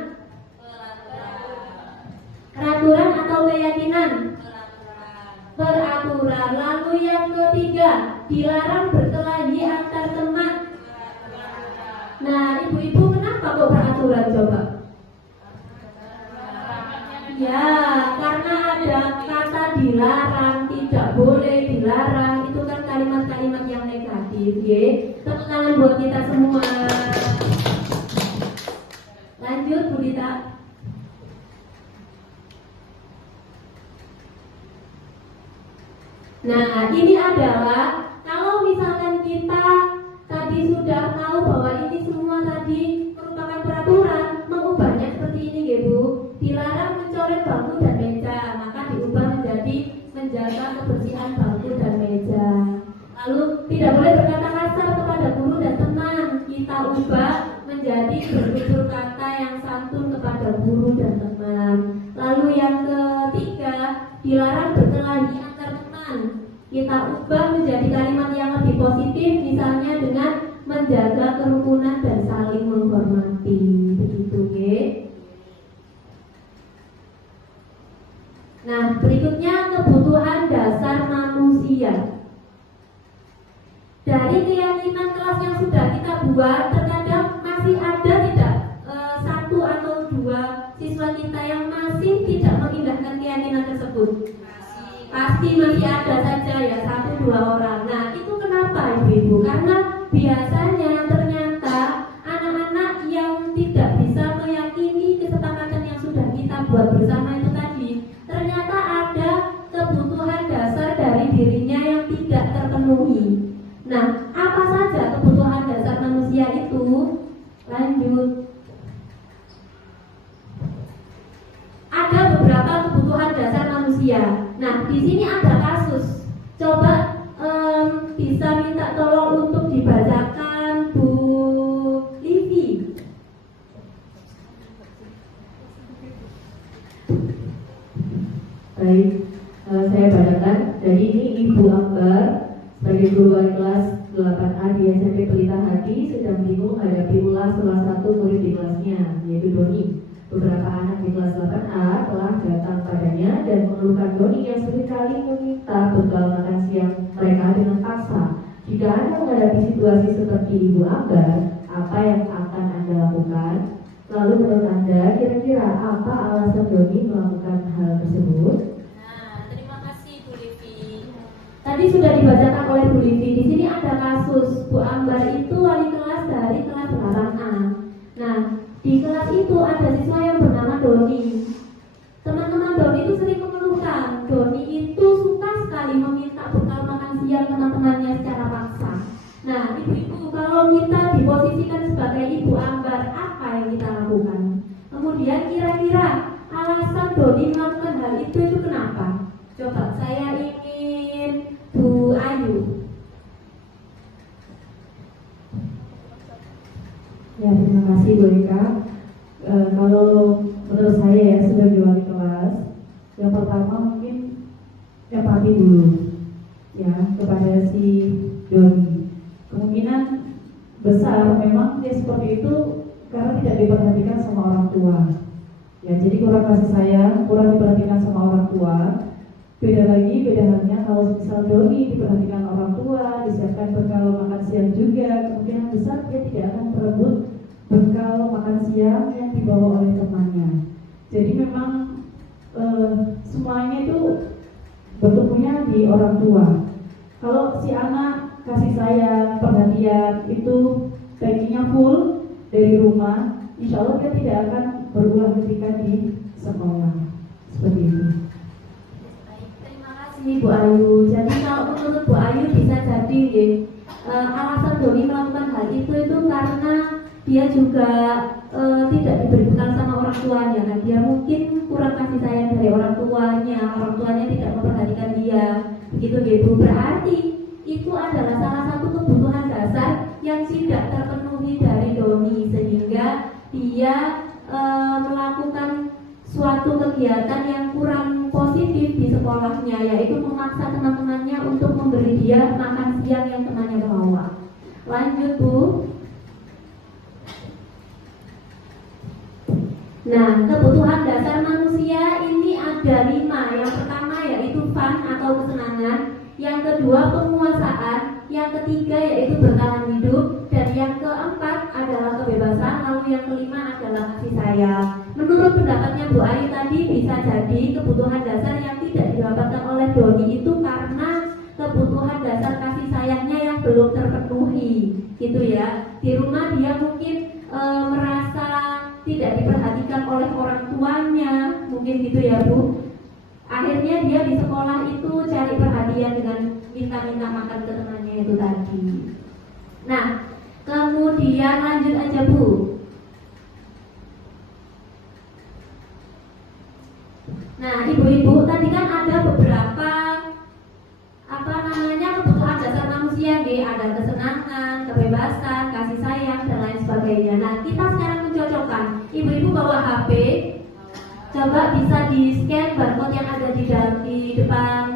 Peraturan atau keyakinan? Peraturan. Lalu yang ketiga, dilarang berkelahi antar teman. Nah, ibu-ibu kenapa kok peraturan coba? Ya, karena ada kata dilarang, tidak boleh, dilarang. Itu kan kalimat-kalimat yang negatif, ya. Tepuk tangan buat kita semua. Lanjut, Bu Dita. Nah, ini adalah kalau misalkan kita tadi sudah tahu bahwa ini semua tadi merupakan peraturan, mengubahnya seperti ini ya Bu. Dilarang mencoret bangku dan meja, maka diubah menjadi menjaga kebersihan bangku dan meja. Lalu tidak boleh berkata kasar kepada guru dan teman, kita ubah menjadi bertutur kata yang santun kepada guru dan teman. Lalu yang ketiga, dilarang berkelahi antar teman, kita ubah menjadi kalimat yang lebih positif, misalnya dengan menjaga kerukunan dan saling menghormati. Begitu, ya. Nah, berikutnya kebutuhan dasar manusia. Dari keyakinan kelas yang sudah kita buat, terkadang masih ada tidak satu atau dua siswa kita yang masih tidak mengindahkan keyakinan tersebut. Pasti masih ada saja ya, satu dua orang. Nah, itu kenapa ibu-ibu? Karena biasanya ternyata anak-anak yang tidak bisa meyakini kesepakatan yang sudah kita buat bersama itu tadi, ternyata ada kebutuhan dasar dari dirinya yang tidak terpenuhi. Nah, apa saja kebutuhan dasar manusia itu? Lanjut. Ada beberapa kebutuhan dasar manusia. Nah, di sini ada kasus. Coba bisa minta tolong untuk dibacakan Bu Livi. Baik, saya bacakan. Jadi ini Ibu Ambar sebagai guru wali kelas 8A di SMP Pelita Hati sedang bingung menghadapi ulas salah satu murid di kelasnya, yaitu Doni. Beberapa anak di kelas 8A telah datang padanya dan mengeluhkan Doni yang seringkali meminta bekal makan siang mereka dengan paksa. Jika Anda menghadapi situasi seperti Ibu Ambar, apa yang akan Anda lakukan? Lalu menurut Anda, kira-kira apa alasan Doni melakukan hal tersebut? Nah, terima kasih Bu Livi. Tadi sudah dibacakan oleh Bu Livi. Di sini ada kasus Bu Ambar itu wali kelas dari kelas 8A. Nah, di kelas itu ada siswa yang bernama Doni. Teman-teman Doni itu sering mengeluhkan, Doni itu suka sekali meminta bekal makan siang teman-temannya secara paksa. Nah, ibu-ibu, kalau kita diposisikan sebagai Ibu Ambar, apa yang kita lakukan? Kemudian kira-kira alasan Doni melakukan hal itu kenapa? Coba saya ingin Bu Ayu. Ya, terima kasih Bu Eka. Kalau menurut saya ya sebagai wali kelas, yang pertama mungkin empati dulu ya kepada si Doni. Kemungkinan besar memang dia seperti itu karena tidak diperhatikan sama orang tua. Ya, jadi kurang kasih sayang, kurang diperhatikan sama orang tua. Beda halnya kalau misal Doni diperhatikan orang tua, disiapkan bekal makan siang juga, kemungkinan besar dia tidak akan berebut bekal makan siang yang dibawa oleh temannya. Jadi memang semuanya itu bertumbuhnya di orang tua. Kalau si anak kasih sayang, perhatian itu baginya full dari rumah, insya Allah dia tidak akan berulang ketika di sekolah. Seperti itu. Baik, terima kasih Bu Ayu. Jadi kalau menurut Bu Ayu bisa jadi alasan Doni melakukan hal itu karena dia juga tidak diberi bekal sama orang tuanya kan. Dia mungkin kurang kasih sayang dari orang tuanya tidak memperhatikan dia. Begitu ya Bu. Berarti itu adalah salah satu kebutuhan dasar yang tidak terpenuhi dari Doni sehingga dia melakukan suatu kegiatan yang kurang positif di sekolahnya, yaitu memaksa teman-temannya untuk memberi dia makan siang yang temannya bawa. Lanjut Bu. Nah, kebutuhan dasar manusia ini ada 5. Yang pertama yaitu fun atau kesenangan, yang kedua penguasaan, yang ketiga yaitu bertahan hidup, dan yang keempat adalah kebebasan, lalu yang kelima adalah kasih sayang. Menurut pendapatnya Bu Ayu tadi bisa jadi kebutuhan dasar yang tidak didapatkan oleh Doni itu karena kebutuhan dasar kasih sayangnya yang belum terpenuhi, gitu ya. Di rumah dia mungkin merasa tidak diperhatikan oleh orang tuanya, mungkin gitu ya Bu. Akhirnya dia di sekolah itu cari perhatian dengan minta-minta makan ke temannya itu tadi. Nah, kemudian lanjut aja Bu. Nah, ibu-ibu tadi kan ada beberapa kebutuhan dasar manusia, ada kesenangan, kebebasan, kasih sayang dan lain sebagainya. Nah, kita sekarang mencocokkan. Ibu-ibu bawa HP, coba bisa di scan barcode yang ada di depan.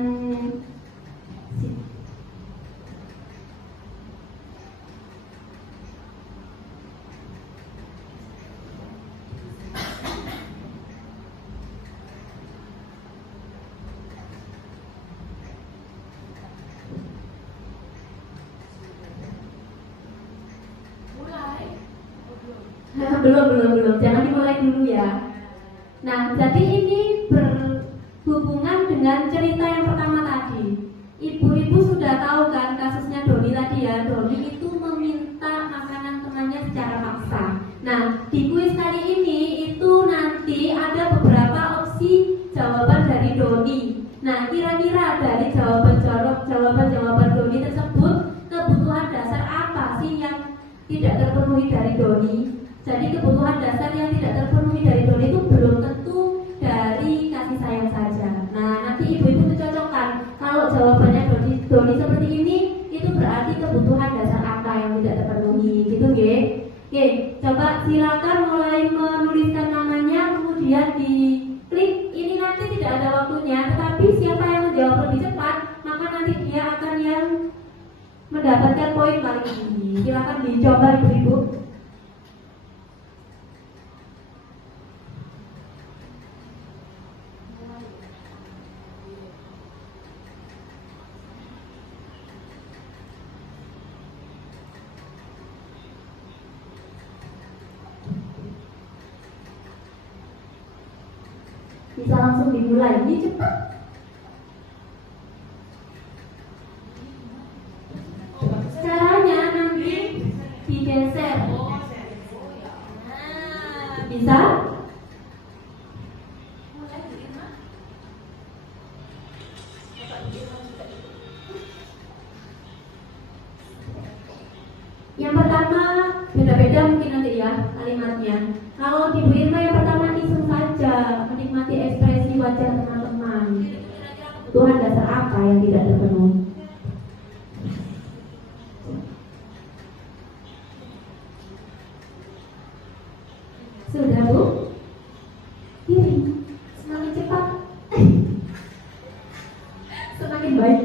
Belum, jangan dimulai dulu ya. Nah, jadi ini berhubungan dengan cerita yang pertama tadi. Ibu-ibu sudah tahu kan kasusnya Doni tadi ya. Doni itu meminta makanan temannya secara paksa. Nah, di kuis kali ini itu nanti ada beberapa opsi jawaban dari Doni. Nah, kira-kira dari jawaban Doni tersebut, kebutuhan dasar apa sih yang tidak terpenuhi dari Doni? Jadi kebutuhan dasar yang tidak terpenuhi dari Doni itu belum tentu dari kasih sayang saja. Nah, nanti ibu-ibu mencocokkan. Kalau jawabannya Doni seperti ini, itu berarti kebutuhan dasar apa yang tidak terpenuhi, gitu nggih? Oke, coba silakan mulai menuliskan namanya, kemudian diklik. Ini nanti tidak ada waktunya, tetapi siapa yang menjawab lebih cepat, maka nanti dia akan yang mendapatkan poin paling tinggi. Silakan dicoba ibu-ibu. Bisa langsung dimulai, ini cepat. Caranya nanti digeser. Nah, bisa? Yang pertama beda-beda mungkin nanti ya kalimatnya. Kalau di Bu Irma yang pertama iseng saja, menikmati ekspresi wajah teman-teman. Kebutuhan dasar apa yang tidak terpenuhi? Sudah Bu? Kiri. Semakin cepat. Semakin baik.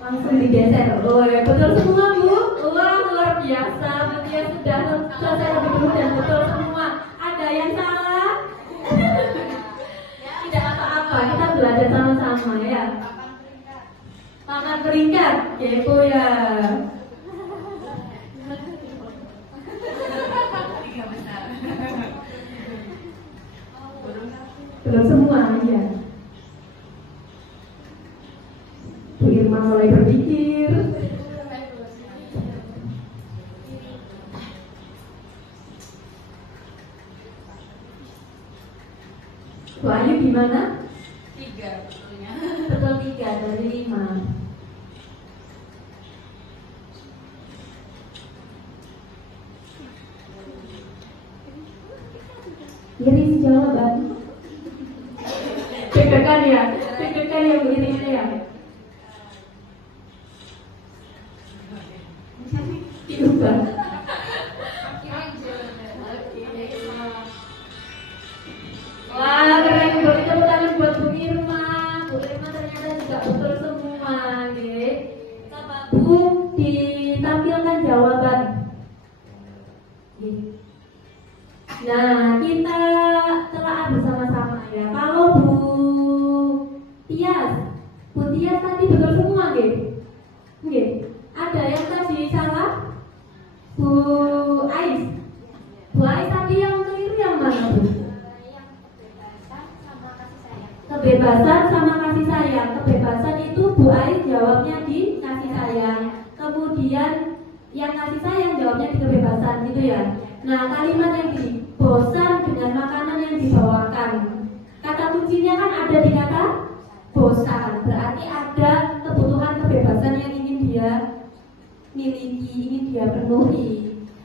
Langsung digeser. Oh ya, betul semua Bu. Wah, luar biasa. Dia sudah selesai lebih dulu dan betul semua. Ada yang salah? Tidak apa-apa, kita belajar sama-sama ya. Papan peringkat, kepo ya. Belum semua ya. Bu Irma mulai berpikir. Bu Ayu gimana? 3 betulnya. Betul 3 dari 5. Iris jawaban. Deg-degan ya, deg-degan ya Bu Iris ya. Diubah. Wah, keren, beri tepuk tangan buat Bu Irma. Bu Irma ternyata juga betul semua, nggih. Coba Bu ditampilkan jawaban. Nggih. Nah, kita telah bersama-sama ya. Kalau Bu Tias tadi betul semua, nggih. Nggih. Ada yang tadi salah? Bu Ais tadi yang keliru yang mana Bu? Kebebasan sama kasih sayang. Kebebasan itu Bu Ais jawabnya di kasih sayang. Kemudian yang kasih sayang jawabnya di kebebasan gitu ya. Nah, kalimat yang di bosan dengan makanan yang dibawakan. Kata kuncinya kan ada di kata bosan. Berarti ada kebutuhan kebebasan yang ingin dia miliki, ingin dia penuhi.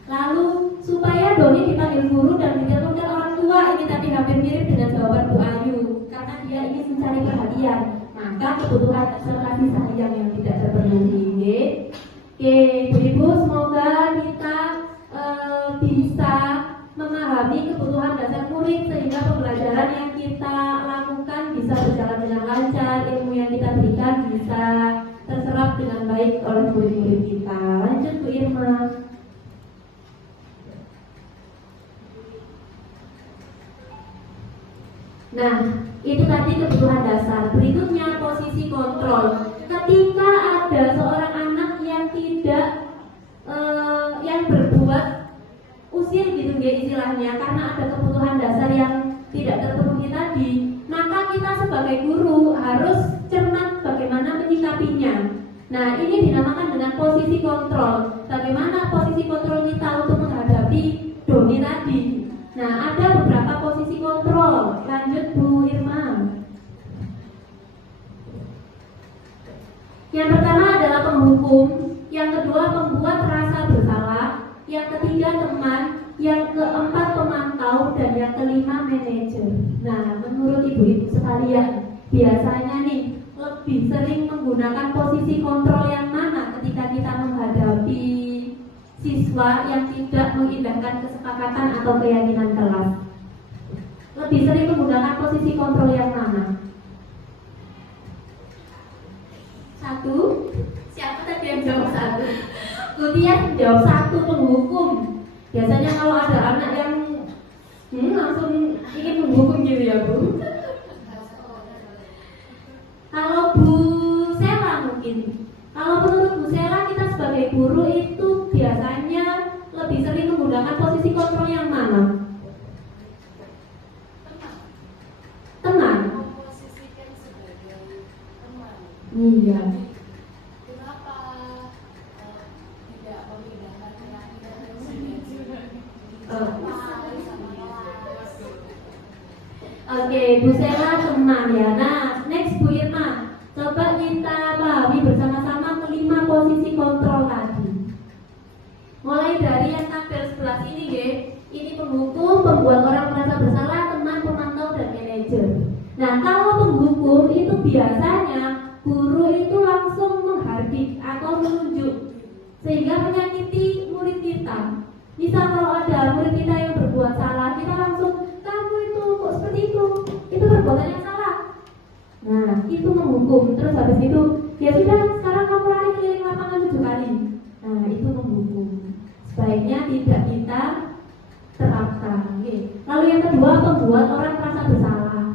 Lalu supaya Doni dipanggil guru dan ditelepon orang tua, ini tadi hampir mirip dengan jawaban Bu Ayu. Karena dia ingin mencari perhatian, maka kebutuhan dasar kasih sayang yang tidak terpenuhi. Oke, Bu Ibu, semoga kita bisa memahami kebutuhan dasar murid sehingga pembelajaran yang kita lakukan bisa berjalan dengan lancar, ilmu yang kita berikan bisa terserap dengan baik oleh murid-murid kita. Lanjut Bu Irma. Nah, itu tadi kebutuhan dasar. Berikutnya posisi kontrol. Ketika ada seorang anak yang tidak yang berbuat usil gitu ya istilahnya, karena ada kebutuhan dasar yang tidak terpenuhi tadi, maka kita sebagai guru harus cermat bagaimana menyikapinya. Nah, ini dinamakan dengan posisi kontrol. Bagaimana posisi kontrol kita untuk menghadapi Doni tadi? Nah, ada beberapa posisi kontrol. Lanjut Bu Irma. Yang pertama adalah penghukum, yang kedua pembuat rasa bersalah, yang ketiga teman, yang keempat pemantau, dan yang kelima manajer. Nah, menurut ibu-ibu sekalian, biasanya nih lebih sering menggunakan posisi kontrol yang mana ketika kita menghadapi siswa yang tidak mengindahkan kesepakatan atau keyakinan kelas? Lebih sering menggunakan posisi kontrol yang mana? Satu, siapa tadi yang jawab satu? Kemudian jawab satu, penghukum. Biasanya kalau ada anak yang langsung ingin menghukum gitu ya Bu. Kalau Bu Sela mungkin. Kalau menurut Bu Sela, kita sebagai guru itu biasanya lebih sering menggunakan posisi kontrol yang mana? Teman. Memposisikan sebagai teman. Iya. Kenapa tidak memindahkan keyakinan dan sebagainya? Oke, Bu Sela teman ya. Nah, next Bu Irma, coba kita pahami bersama-sama kelima posisi kontrol tadi. Mulai dari yang tampil sebelah sini, ini penghukum, pembuat orang merasa bersalah, teman, pemantau, dan manajer. Nah, kalau penghukum itu biasanya guru itu langsung menghardik atau menunjuk sehingga menyakiti murid kita. Ini menghukum. Terus habis itu, ya sudah sekarang kamu lari keliling lapangan 7 kali. Nah, itu menghukum. Sebaiknya tidak kita terapkan. Lalu yang kedua, membuat orang merasa bersalah.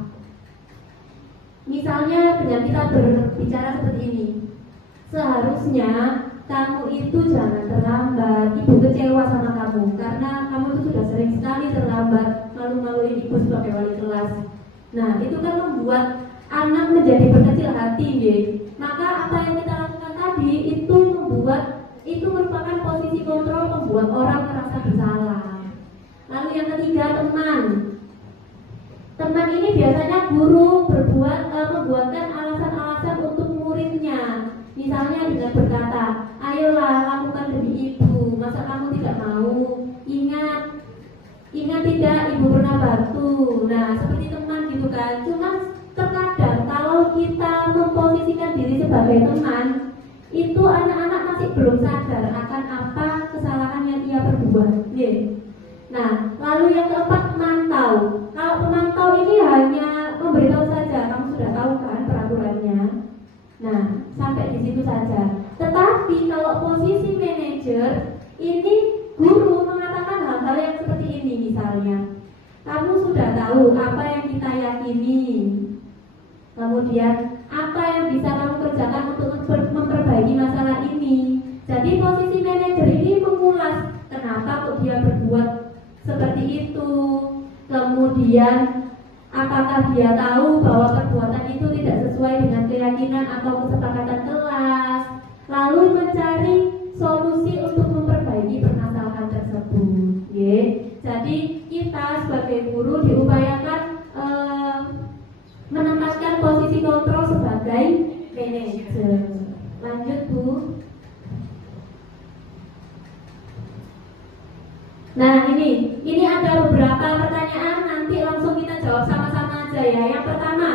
Misalnya dengan kita berbicara seperti ini, seharusnya kamu itu jangan terlambat. Ibu kecewa sama kamu karena kamu itu sudah sering sekali terlambat, malu-maluin ibu sebagai wali kelas. Nah, itu kan membuat anak menjadi berkecil hati, ya. Maka apa yang kita lakukan tadi itu merupakan posisi kontrol, membuat orang merasa bersalah. Lalu yang ketiga, teman. Teman ini biasanya guru membuatkan alasan-alasan untuk muridnya. Misalnya dengan berkata, ayolah lakukan demi ibu, masa kamu tidak mau? Ingat tidak, ibu pernah bantu. Nah, seperti teman gitu kan. Cuma terkadang kalau kita memposisikan diri sebagai teman, itu anak-anak masih belum sadar akan apa kesalahan yang ia perbuat. Nah, lalu yang keempat, pemantau. Kalau pemantau ini hanya memberitahu saja, kamu sudah tahu kan peraturannya. Nah, sampai di situ saja. Tetapi kalau posisi manajer, ini guru mengatakan hal-hal yang seperti ini. Misalnya, kamu sudah tahu apa yang kita yakini, kemudian apa yang bisa kamu kerjakan untuk memperbaiki masalah ini. Jadi posisi manajer ini mengulas kenapa kok dia berbuat seperti itu, kemudian apakah dia tahu bahwa perbuatan itu tidak sesuai dengan keyakinan atau kesepakatan kelas, lalu mencari solusi untuk memperbaiki permasalahan tersebut. Jadi kita sebagai guru diupayakan menempatkan posisi kontrol sebagai manajer. Lanjut, Bu. Nah, ini ada beberapa pertanyaan, nanti langsung kita jawab sama-sama aja ya. Yang pertama,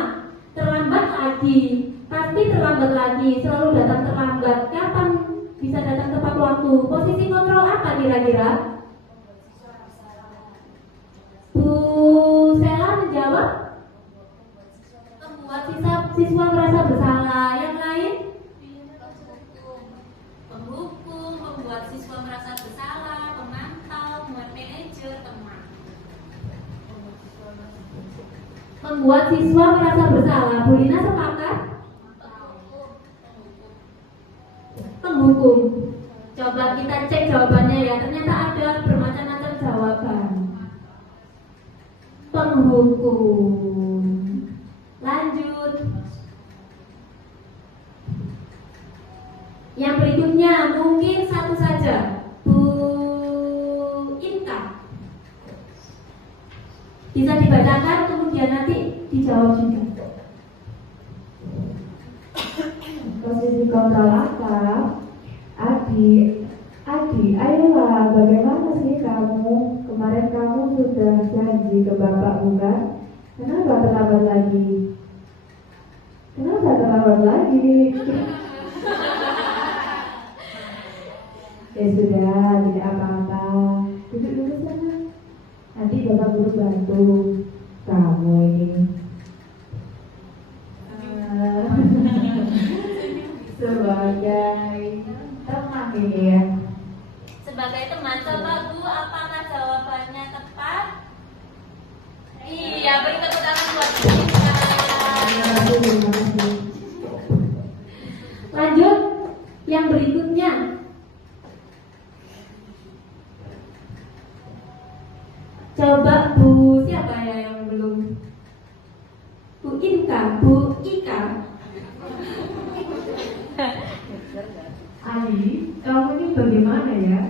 terlambat lagi. Pasti terlambat lagi, selalu datang terlambat. Kapan bisa datang tepat waktu? Posisi kontrol apa kira-kira? Bu Sela menjawab, membuat siswa merasa bersalah. Yang lain? Menghukum, membuat siswa merasa bersalah, pemantau, membuat manajer, teman. Membuat siswa merasa bersalah. Bu Lina sepakat? Penghukum. Coba kita cek jawabannya ya. Ternyata ada bermacam-macam jawaban. Penghukum. Lanjut. Yang berikutnya mungkin satu saja, Bu Inka. Bisa dibacakan kemudian nanti dijawab juga. Posisi kontrol apa? Adi, ayolah, bagaimana sih kamu? Kemarin kamu sudah janji ke bapak bukan? Kenapa terlambat lagi? Kenapa terlambat lagi? Ya sudah, tidak apa-apa. Duduk dulu sana. Nanti bapak guru bantu kamu ini. Sebagai teman ini ya. Sebagai teman, coba Bu, apakah jawabannya tepat? Iya, beri tepuk tangan buat kita. Lanjut, yang berikutnya. Coba Bu, siapa ya yang belum? Bu Inka, Bu Ika. Ali, kamu ini bagaimana ya?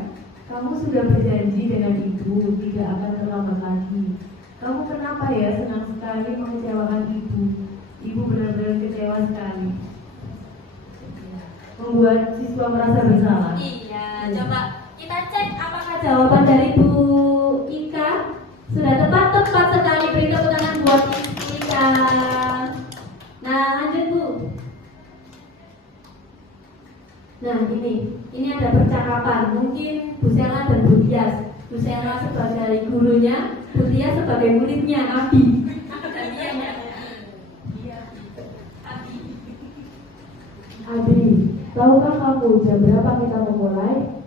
Kamu sudah berjanji dengan ibu tidak akan terlambat lagi. Kamu kenapa ya senang sekali mengecewakan ibu? Ibu benar-benar kecewa sekali. Membuat siswa merasa bersalah. Iya, coba kita cek apakah Jawaban dari Bu Ika sudah tepat sekali. Beri tepuk tangan buat Ika. Nah, lanjut Bu. Nah, ini ada percakapan. Mungkin Bu Sela dan Bu Tias. Bu Sela sebagai gurunya, Bu Tias sebagai muridnya, Abi. Tahukah kamu jam berapa kita memulai?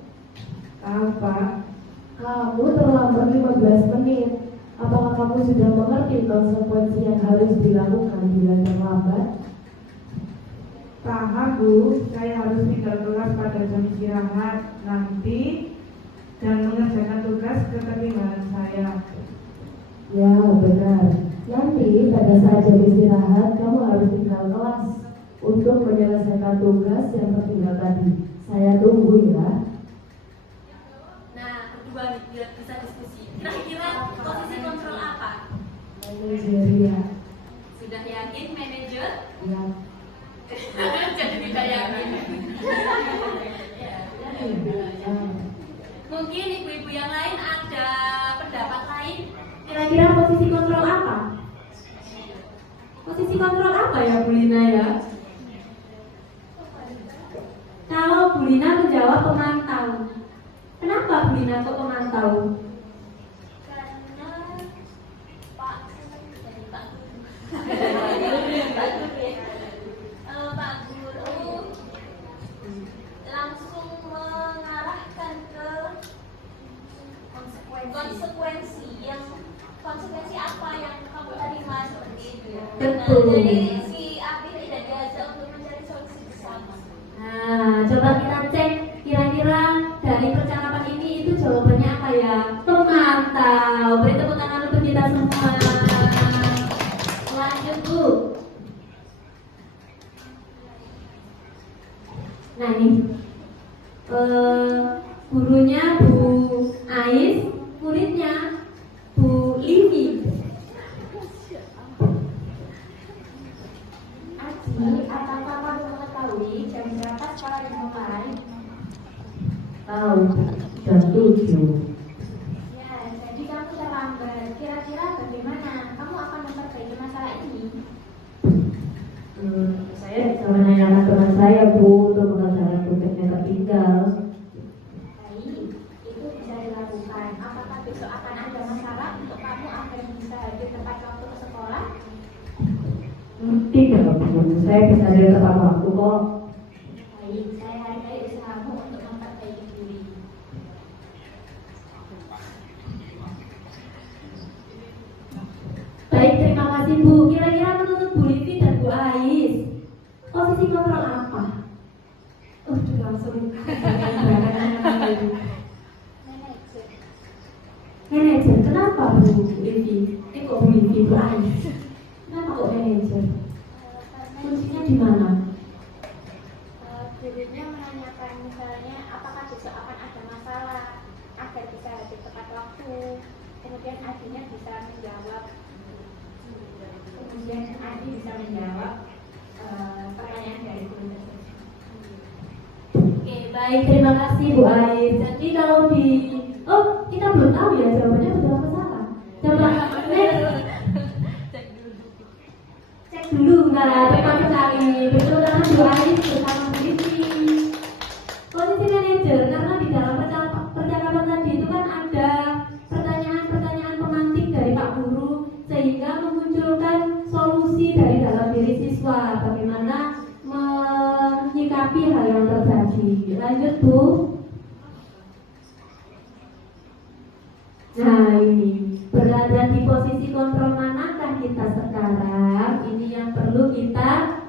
Apa? Kamu terlambat 15 menit. Apakah kamu sudah mengerti konsekuensi yang harus dilakukan bila terlambat? Paham Bu, saya harus tinggal kelas pada jam istirahat nanti dan mengerjakan tugas ketertinggalan saya. Ya, benar. Nanti pada saat jam istirahat, kamu harus tinggal kelas untuk menyelesaikan tugas yang tertinggal tadi. Saya tunggu ya. Nah, berdua nih, biar bisa diskusi. Kira-kira posisi kontrol apa? Manajerial. Sudah yakin manajer? Ya. Jadi tidak yakin. Ya. Mungkin ibu-ibu yang lain ada pendapat lain? Kira-kira posisi kontrol apa? Posisi kontrol apa ya Bu Lina ya? Kalau Bu Lina menjawab pemantau. Kenapa Bu Lina kok pemantau? Karena Pak dari Pak Guru langsung mengarahkan ke konsekuensi apa yang kamu terima seperti itu ya. Betul. Nah, jadi si Abi tidak diajak untuk mencari solusi bersama. Nah, coba kita cek kira-kira dari percakapan ini itu jawabannya apa ya? Pemantau. Beri tepuk tangan untuk kita semua. Lanjut Bu. Nah ini gurunya Bu Ais, muridnya Bu Livi. Aji, apakah kamu mengetahui jam berapa sekolah dimulai? Tahu, jam 7. Ya, jadi kamu terlambat. Kira-kira bagaimana? Kamu akan memperbaiki masalah ini? Saya bisa menanyakan teman saya Bu untuk mengerjakan tugasnya tertinggal. Baik, itu bisa dilakukan. Apakah besok akan ada masalah untuk kamu agar bisa hadir tepat waktu ke sekolah? Tidak Bu, saya bisa hadir tepat waktu kok. Baik, saya hargai usahamu untuk memperbaiki diri. Baik, terima kasih Bu. Kira-kira menurut Bu Livi dan Bu Ais, posisi kontrol apa? Langsung Manajer. Manajer. Kenapa Bu Livi? Kok Bu Livi, Bu Ais? Kenapa kok manajer? Kuncinya di mana? Gurunya menanyakan misalnya apakah besok akan ada masalah agar bisa hadir tepat waktu. Kemudian Adinya bisa menjawab. Kemudian Adi bisa menjawab pertanyaan dari guru tersebut. Oke, baik, terima kasih Bu Ais. Jadi kalau kita belum tahu ya jawabannya betul apa salah. Coba cek dulu. Nah, terima kasih. Betul karena Bu Ais bersama Bu Livi. Posisi manajer karena di dalam percakapan tadi itu kan ada pertanyaan-pertanyaan pemantik dari Pak Guru sehingga memunculkan solusi dari dalam diri siswa bagaimana menyikapi hal yang terjadi. Lanjut Bu. Nah ini berada di posisi kontrol manakah kita sekarang? Ini yang perlu kita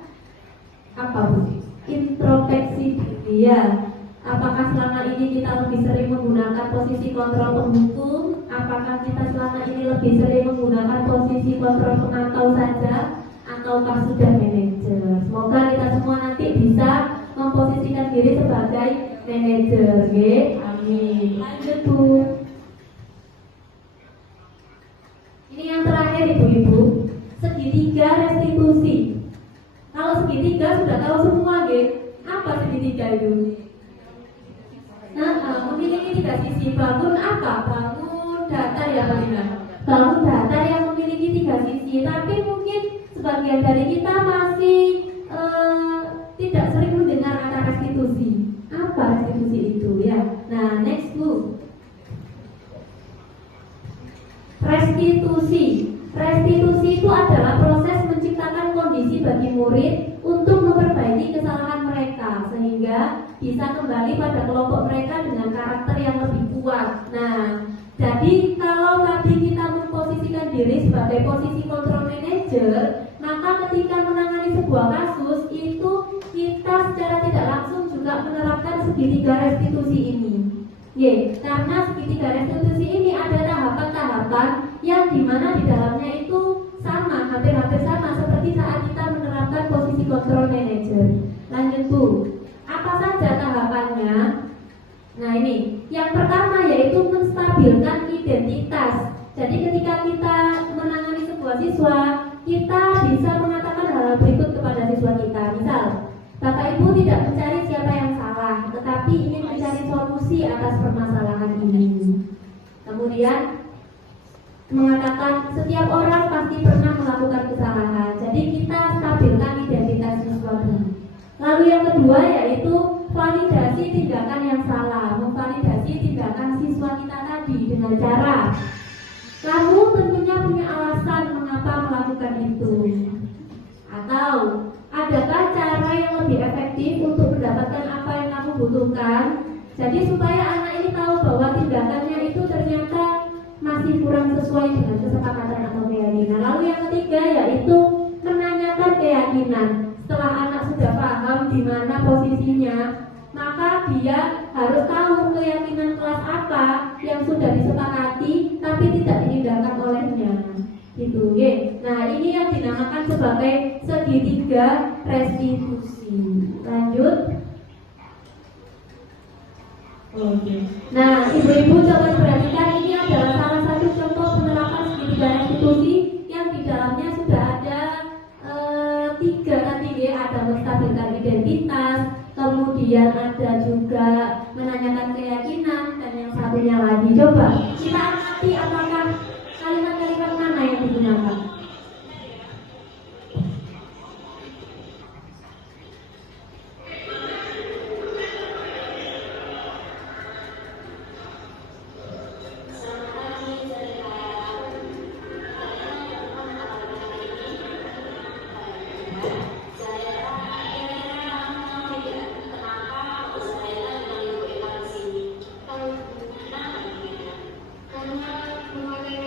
apa Bu? Introspeksi diri ya. Apakah selama ini kita lebih sering menggunakan posisi kontrol penghukum? Apakah kita selama ini lebih sering menggunakan posisi kontrol pemantau saja? Ataukah sudah manajer? Semoga kita semua nanti bisa memposisikan diri sebagai manajer, ya? Amin. Lanjut Bu. Ini yang terakhir ibu-ibu, segitiga restitusi. Kalau segitiga sudah tahu semua, ya? Apa segitiga itu? Nah, memiliki tiga sisi. Bangun apa? Bangun datar ya Pak Dina. Bangun datar yang memiliki tiga sisi. Tapi mungkin sebagian dari kita masih tidak sering mendengar kata restitusi. Apa restitusi itu ya? Nah, next Bu. Restitusi. Restitusi itu adalah proses menciptakan kondisi bagi murid untuk memperbaiki memperbaiki kesalahan mereka sehingga bisa kembali pada kelompok mereka dengan karakter yang lebih kuat. Nah, jadi kalau tadi kita memposisikan diri sebagai posisi control manager, maka ketika menangani sebuah kasus itu kita secara tidak langsung juga menerapkan segitiga restitusi ini. Karena segitiga restitusi ini ada tahapan-tahapan yang dimana di dalamnya itu sama, hampir-hampir sama seperti saat kita menerapkan posisi control manager. Lanjut Bu, apa saja tahapannya? Nah ini, yang pertama yaitu menstabilkan identitas. Jadi ketika kita menangani sebuah siswa, kita bisa mengatakan hal berikut kepada siswa kita. Misal, Bapak Ibu tidak mencari siapa yang salah, tetapi ingin mencari solusi atas permasalahan ini. Kemudian mengatakan setiap orang pasti pernah melakukan kesalahan. Jadi kita stabilkan identitas siswa ini. Lalu yang kedua yaitu validasi tindakan yang salah, memvalidasi tindakan siswa kita tadi dengan cara kamu tentunya punya alasan mengapa melakukan itu, atau adakah cara yang lebih efektif untuk mendapatkan apa yang kamu butuhkan. Jadi supaya anak ini tahu bahwa tindakannya itu ternyata masih kurang sesuai dengan kesepakatan atau keyakinan. Lalu yang ketiga yaitu menanyakan keyakinan. Setelah anak sudah paham di mana posisinya, maka dia harus tahu keyakinan kelas apa yang sudah disepakati tapi tidak diindahkan olehnya. Gitu, Nah, ini yang dinamakan sebagai segitiga restitusi. Lanjut. Nah, ibu-ibu coba perhatikan, ini adalah salah satu contoh penerapan segitiga restitusi yang di dalamnya sudah ada 3 tadi ada menstabilkan identitas, kemudian ada juga menanyakan keyakinan, dan yang satunya lagi coba kita amati apakah kalimat-kalimat mana yang digunakan. Karena mengenai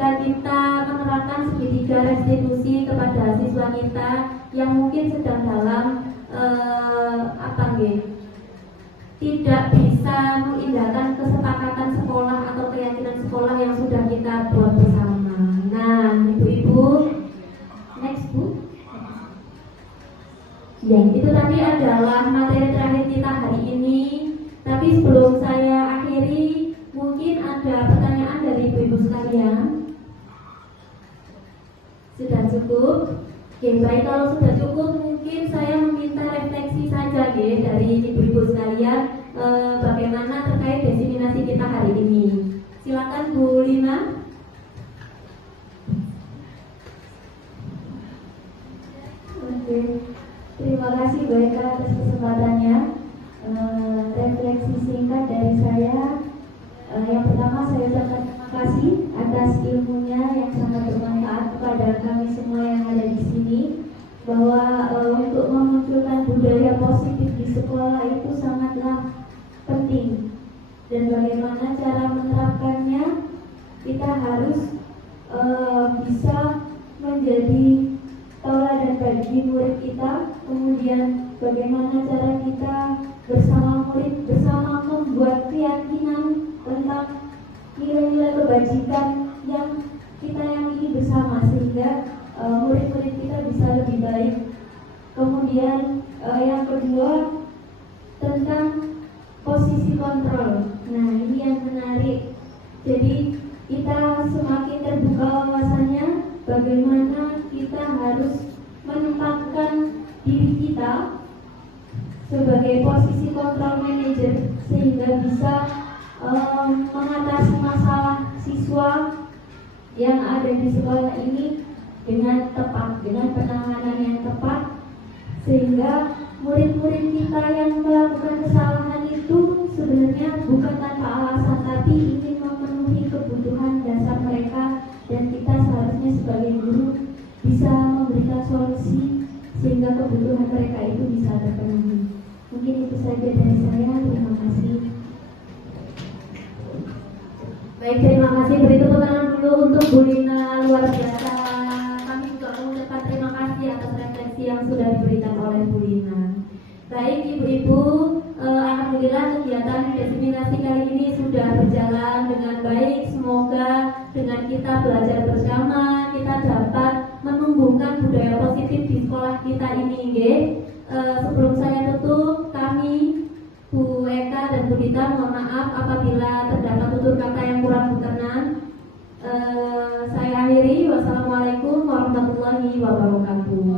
jika kita menerapkan segitiga restitusi kepada siswa kita yang mungkin sedang dalam tidak bisa mengindahkan kesepakatan sekolah atau keyakinan sekolah yang sudah kita buat bersama. Nah, ibu-ibu, next bu. Ya, itu tadi adalah materi terakhir kita hari ini. Tapi sebelum saya akhiri, mungkin ada pertanyaan dari ibu-ibu sekalian. Sudah cukup? Oke, baik, kalau sudah cukup mungkin saya meminta refleksi saja dari ibu-ibu sekalian bagaimana terkait diseminasi kita hari ini. Silakan Bu Lina. Oke, terima kasih Bu Eka atas kesempatannya. Refleksi singkat dari saya. Yang pertama, saya ucapkan terima kasih atas ilmunya yang sangat bermanfaat kepada kami semua yang ada di sini, bahwa untuk memunculkan budaya positif di sekolah itu sangatlah penting, dan bagaimana cara menerapkannya kita harus bisa menjadi tauladan bagi murid kita. Kemudian bagaimana cara kita bersama murid bersama membuat keyakinan tentang nilai-nilai kebajikan yang kita yakini bersama, sehingga murid-murid kita bisa lebih baik. Kemudian yang kedua tentang posisi kontrol. Nah, ini yang menarik. Jadi kita semakin terbuka wawasannya bagaimana kita harus menempatkan diri kita sebagai posisi kontrol manager, sehingga bisa mengatasi masalah siswa yang ada di sekolah ini dengan tepat, dengan penanganan yang tepat, sehingga murid-murid kita yang melakukan kesalahan itu sebenarnya bukan tanpa alasan, tapi ingin memenuhi kebutuhan dasar mereka, dan kita seharusnya sebagai guru bisa memberikan solusi sehingga kebutuhan mereka itu bisa terpenuhi. Mungkin itu saja dari saya. Terima kasih. Baik, terima kasih. Beri tepuk tangan dulu untuk Bu Lina, luar biasa. Kami juga mengucapkan terima kasih atas refleksi yang sudah diberikan oleh Bu Lina. Baik, ibu-ibu, alhamdulillah kegiatan diseminasi kali ini sudah berjalan dengan baik. Semoga dengan kita belajar bersama, kita dapat menumbuhkan budaya positif di sekolah kita ini. Sebelum saya tutup, kami Bu Eka dan Bu Dita mohon maaf apabila terdapat tutur kata yang kurang berkenan. Saya akhiri. Wassalamualaikum warahmatullahi wabarakatuh.